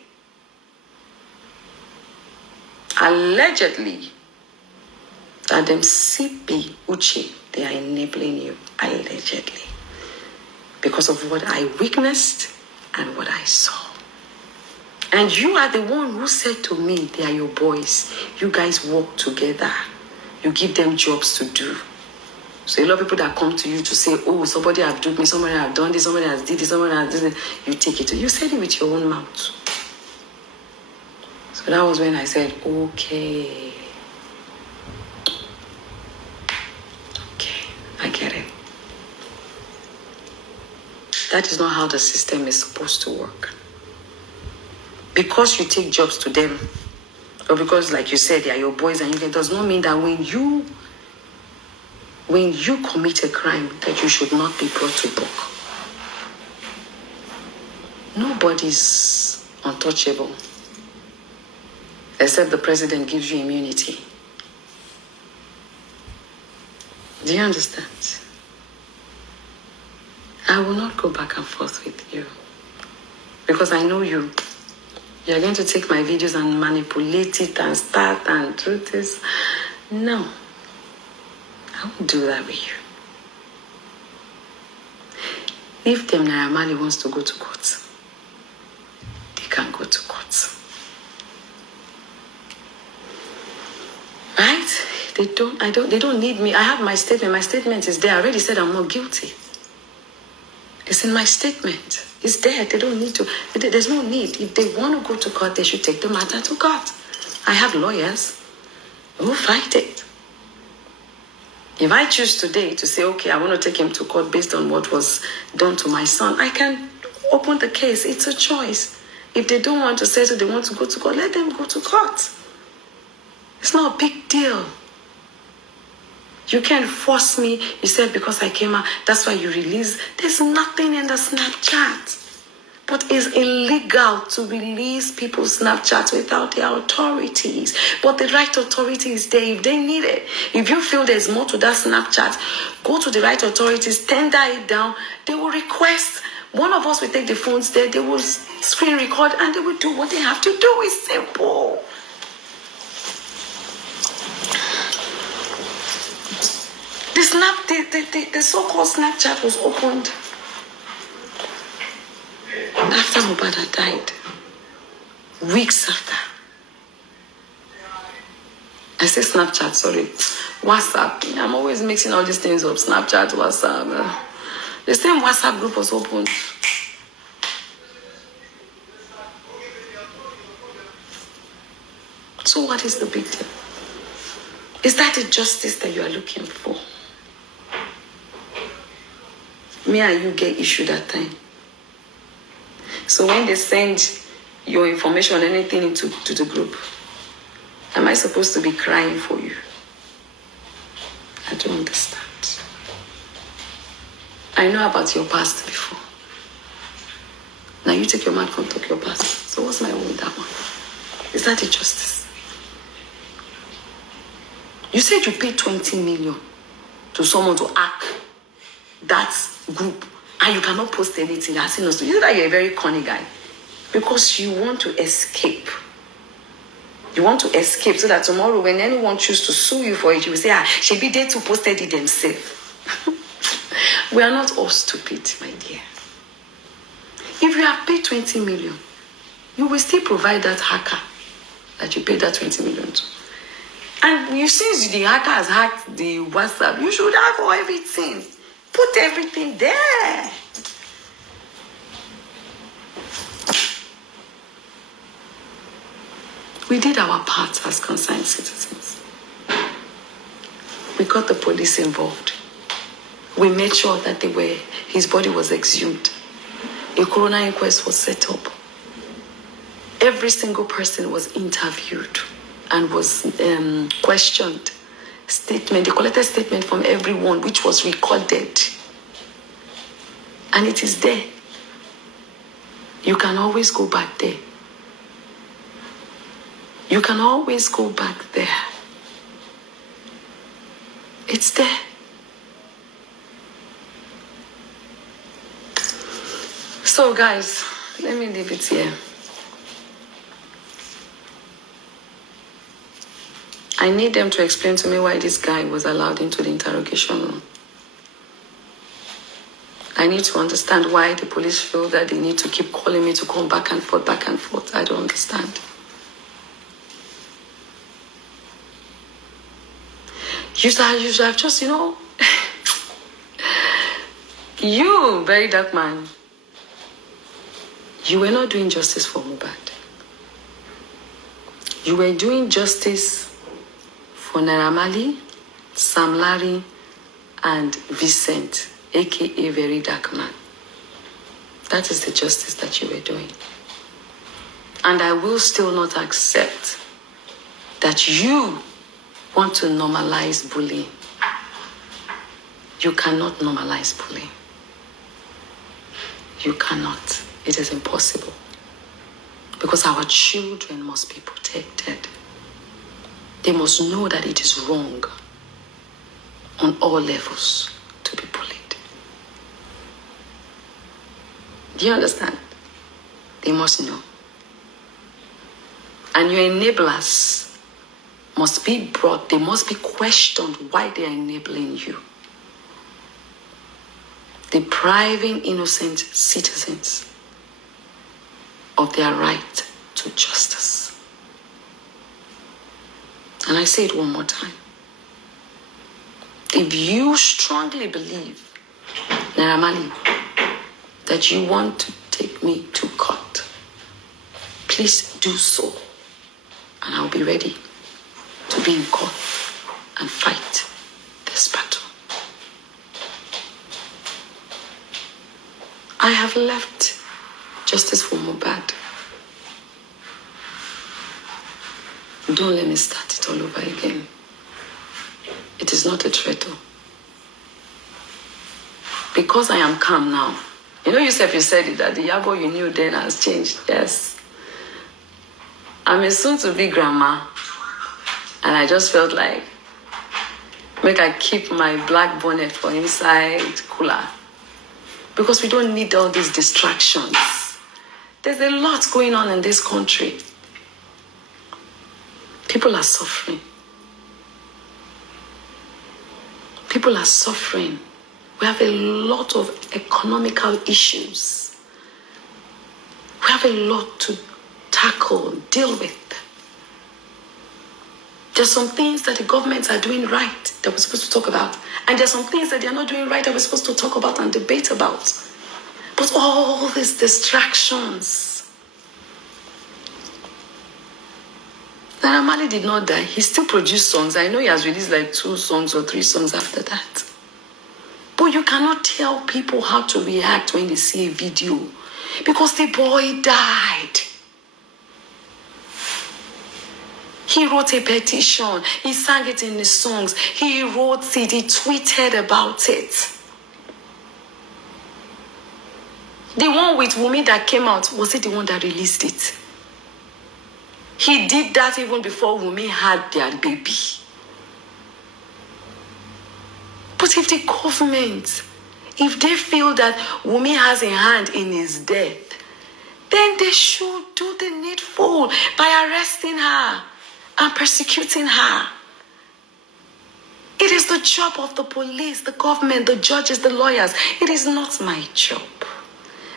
allegedly, that them CP Uche, they are enabling you, allegedly, because of what I witnessed and what I saw. And you are the one who said to me, they are your boys. You guys work together. You give them jobs to do. So a lot of people that come to you to say, oh, somebody have duped me, somebody have done this, somebody has did this, somebody has did this, you take it. You said it with your own mouth. So that was when I said, okay, I get it. That is not how the system is supposed to work. Because you take jobs to them, or because, like you said, they are your boys and it does not mean that when you commit a crime, that you should not be brought to book. Nobody's untouchable, except the president gives you immunity. Do you understand? I will not go back and forth with you, because I know you. You're going to take my videos and manipulate it and start and do this. No. I won't do that with you. If them Naira Marley wants to go to court, they can go to court. Right? They don't need me. I have my statement. My statement is there. I already said I'm not guilty. It's in my statement. It's there. They don't need to. There's no need. If they want to go to court, they should take the matter to court. I have lawyers who fight it. If I choose today to say, okay, I want to take him to court based on what was done to my son, I can open the case. It's a choice. If they don't want to settle, they want to go to court, let them go to court. It's not a big deal. You can't force me. You said because I came out, that's why you release. There's nothing in the Snapchat. But it's illegal to release people's Snapchats without their authorities. But the right authority is there if they need it. If you feel there's more to that Snapchat, go to the right authorities, tender it down. They will request. One of us will take the phones there. They will screen record and they will do what they have to do. It's simple. The so-called Snapchat was opened after Mobad had died. Weeks after. I say Snapchat, sorry. WhatsApp. I'm always mixing all these things up. Snapchat, WhatsApp. The same WhatsApp group was opened. So what is the big deal? Is that the justice that you are looking for? Me and you get issued that time. So when they send your information, anything to the group, am I supposed to be crying for you? I don't understand. I know about your past before. Now you take your mouth and talk your past. So what's my own with that one? Is that a justice? You said you paid 20 million to someone to hack that group, and you cannot post anything asking us to. You know that you're a very cunning guy, because you want to escape. You want to escape so that tomorrow when anyone chooses to sue you for it, you will say, she be there to posted it themselves. We are not all stupid, my dear. If you you have paid 20 million, you will still provide that hacker that you paid that 20 million to. And you, since the hacker has hacked the WhatsApp, you should have everything. Put everything there. We did our part as concerned citizens. We got the police involved. We made sure that his body was exhumed. A coroner inquest was set up. Every single person was interviewed and was questioned. They collected statement from everyone, which was recorded. And it is there. You can always go back there. You can always go back there. It's there. So guys, let me leave it here. I need them to explain to me why this guy was allowed into the interrogation room. I need to understand why the police feel that they need to keep calling me to come back and forth, back and forth. I don't understand. You should have just, you, very dark man, you were not doing justice for Mobad. You were doing justice for Naira Marley, Sam Larry, and Vincent, aka Very Dark Man. That is the justice that you were doing. And I will still not accept that you want to normalize bullying. You cannot normalize bullying. You cannot. It is impossible. Because our children must be protected. They must know that it is wrong on all levels to be bullied. Do you understand? They must know. And your enablers must be brought, they must be questioned why they are enabling you. Depriving innocent citizens of their right to justice. And I say it one more time. If you strongly believe, Naira Marley, that you want to take me to court, please do so. And I'll be ready to be in court and fight this battle. I have left justice for Mobad. Don't let me start it all over again. It is not a threat. Because I am calm now. You said it, that the Iyabo you knew then has changed. Yes. I'm a soon-to-be grandma. And I just felt like, make I keep my black bonnet for inside cooler. Because we don't need all these distractions. There's a lot going on in this country. People are suffering. People are suffering. We have a lot of economical issues. We have a lot to tackle, deal with. There's some things that the governments are doing right that we're supposed to talk about. And there's some things that they're not doing right that we're supposed to talk about and debate about. But all these distractions. Naira Marley did not die. He still produced songs. I know he has released like 2 songs or 3 songs after that. But you cannot tell people how to react when they see a video. Because the boy died. He wrote a petition. He sang it in his songs. He wrote it. He tweeted about it. The one with Wunmi that came out, was it the one that released it? He did that even before Wunmi had their baby. But if the government, if they feel that Wunmi has a hand in his death, then they should do the needful by arresting her and persecuting her. It is the job of the police, the government, the judges, the lawyers. It is not my job.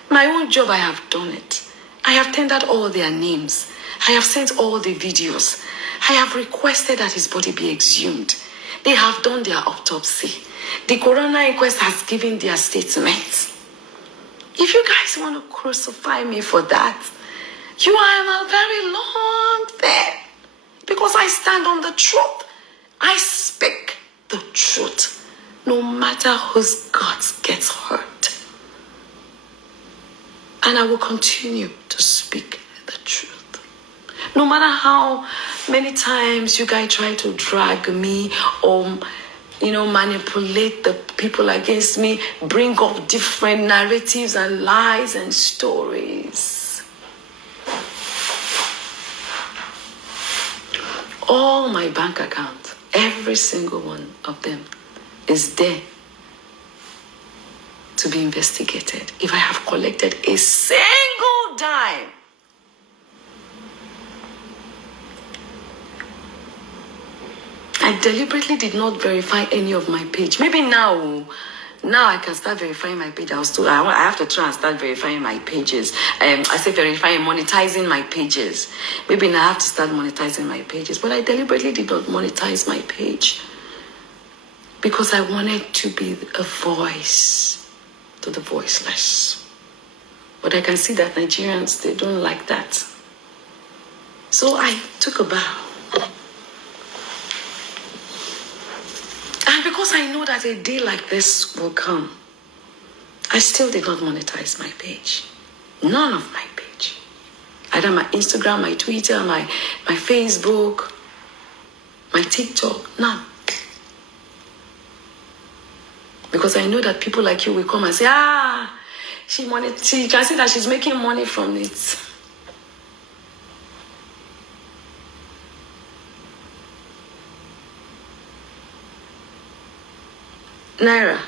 My own job, I have done it. I have tendered all their names. I have sent all the videos. I have requested that his body be exhumed. They have done their autopsy. The coroner inquest has given their statements. If you guys want to crucify me for that, you are in a very long thing. Because I stand on the truth. I speak the truth. No matter whose guts gets hurt. And I will continue to speak the truth. No matter how many times you guys try to drag me or, manipulate the people against me, bring up different narratives and lies and stories. All my bank accounts, every single one of them is there to be investigated. If I have collected a single dime, I deliberately did not verify any of my page. Maybe now I can start verifying my page. I have to try and start verifying my pages. I say verifying, monetizing my pages. Maybe now I have to start monetizing my pages. But I deliberately did not monetize my page because I wanted to be a voice to the voiceless. But I can see that Nigerians, they don't like that. So I took a bow. And because I know that a day like this will come, I still did not monetize my page. None of my page. Either my Instagram, my Twitter, my Facebook, my TikTok, none. Because I know that people like you will come and say, she can see that she's making money from it. Naira,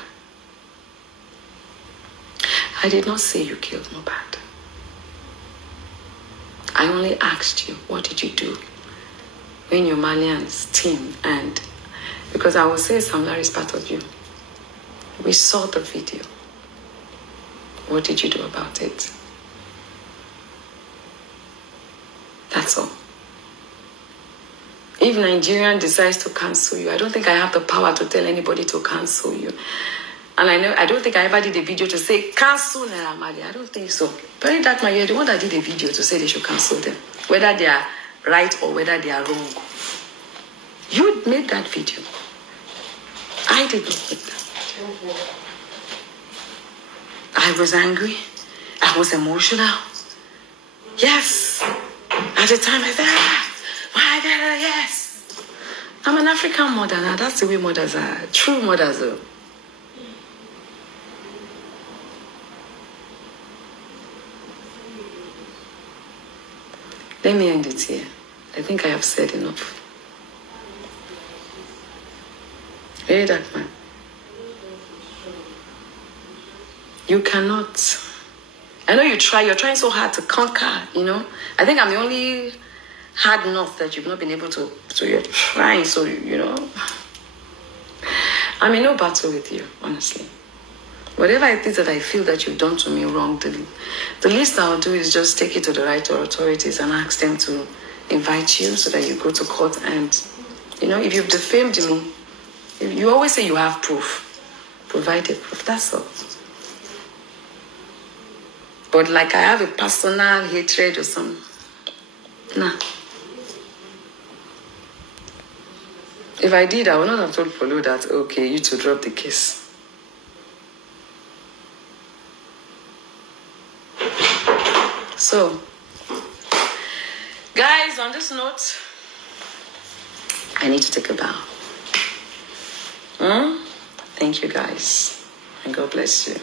I did not say you killed Mobad. I only asked you, what did you do when your Malians team and because I will say Sam Larry is part of you. We saw the video. What did you do about it? That's all. If Nigerian decides to cancel you, I don't think I have the power to tell anybody to cancel you. And I don't think I ever did a video to say, cancel Naira Marley. I don't think so. But that you're the one that did a video to say they should cancel them. Whether they are right or whether they are wrong. You made that video. I did not make that video. I was angry. I was emotional. Yes. At the time I said, why did I? Yes. I'm an African mother now. That's the way mothers are. True mothers are. Let me end it here. I think I have said enough. Hey, that man. You cannot. I know you're trying so hard to conquer, I think I'm the only hard enough that you've not been able to, so you're trying, so, I'm in no battle with you, honestly. Whatever it is that I feel that you've done to me wrong, the least I'll do is just take it to the right authorities and ask them to invite you so that you go to court and, if you've defamed me, you always say you have proof. Provide a proof, that's all. But like I have a personal hatred or something, nah. If I did, I would not have told Polo that, okay, you to drop the case. So, guys, on this note, I need to take a bow. Thank you, guys, and God bless you.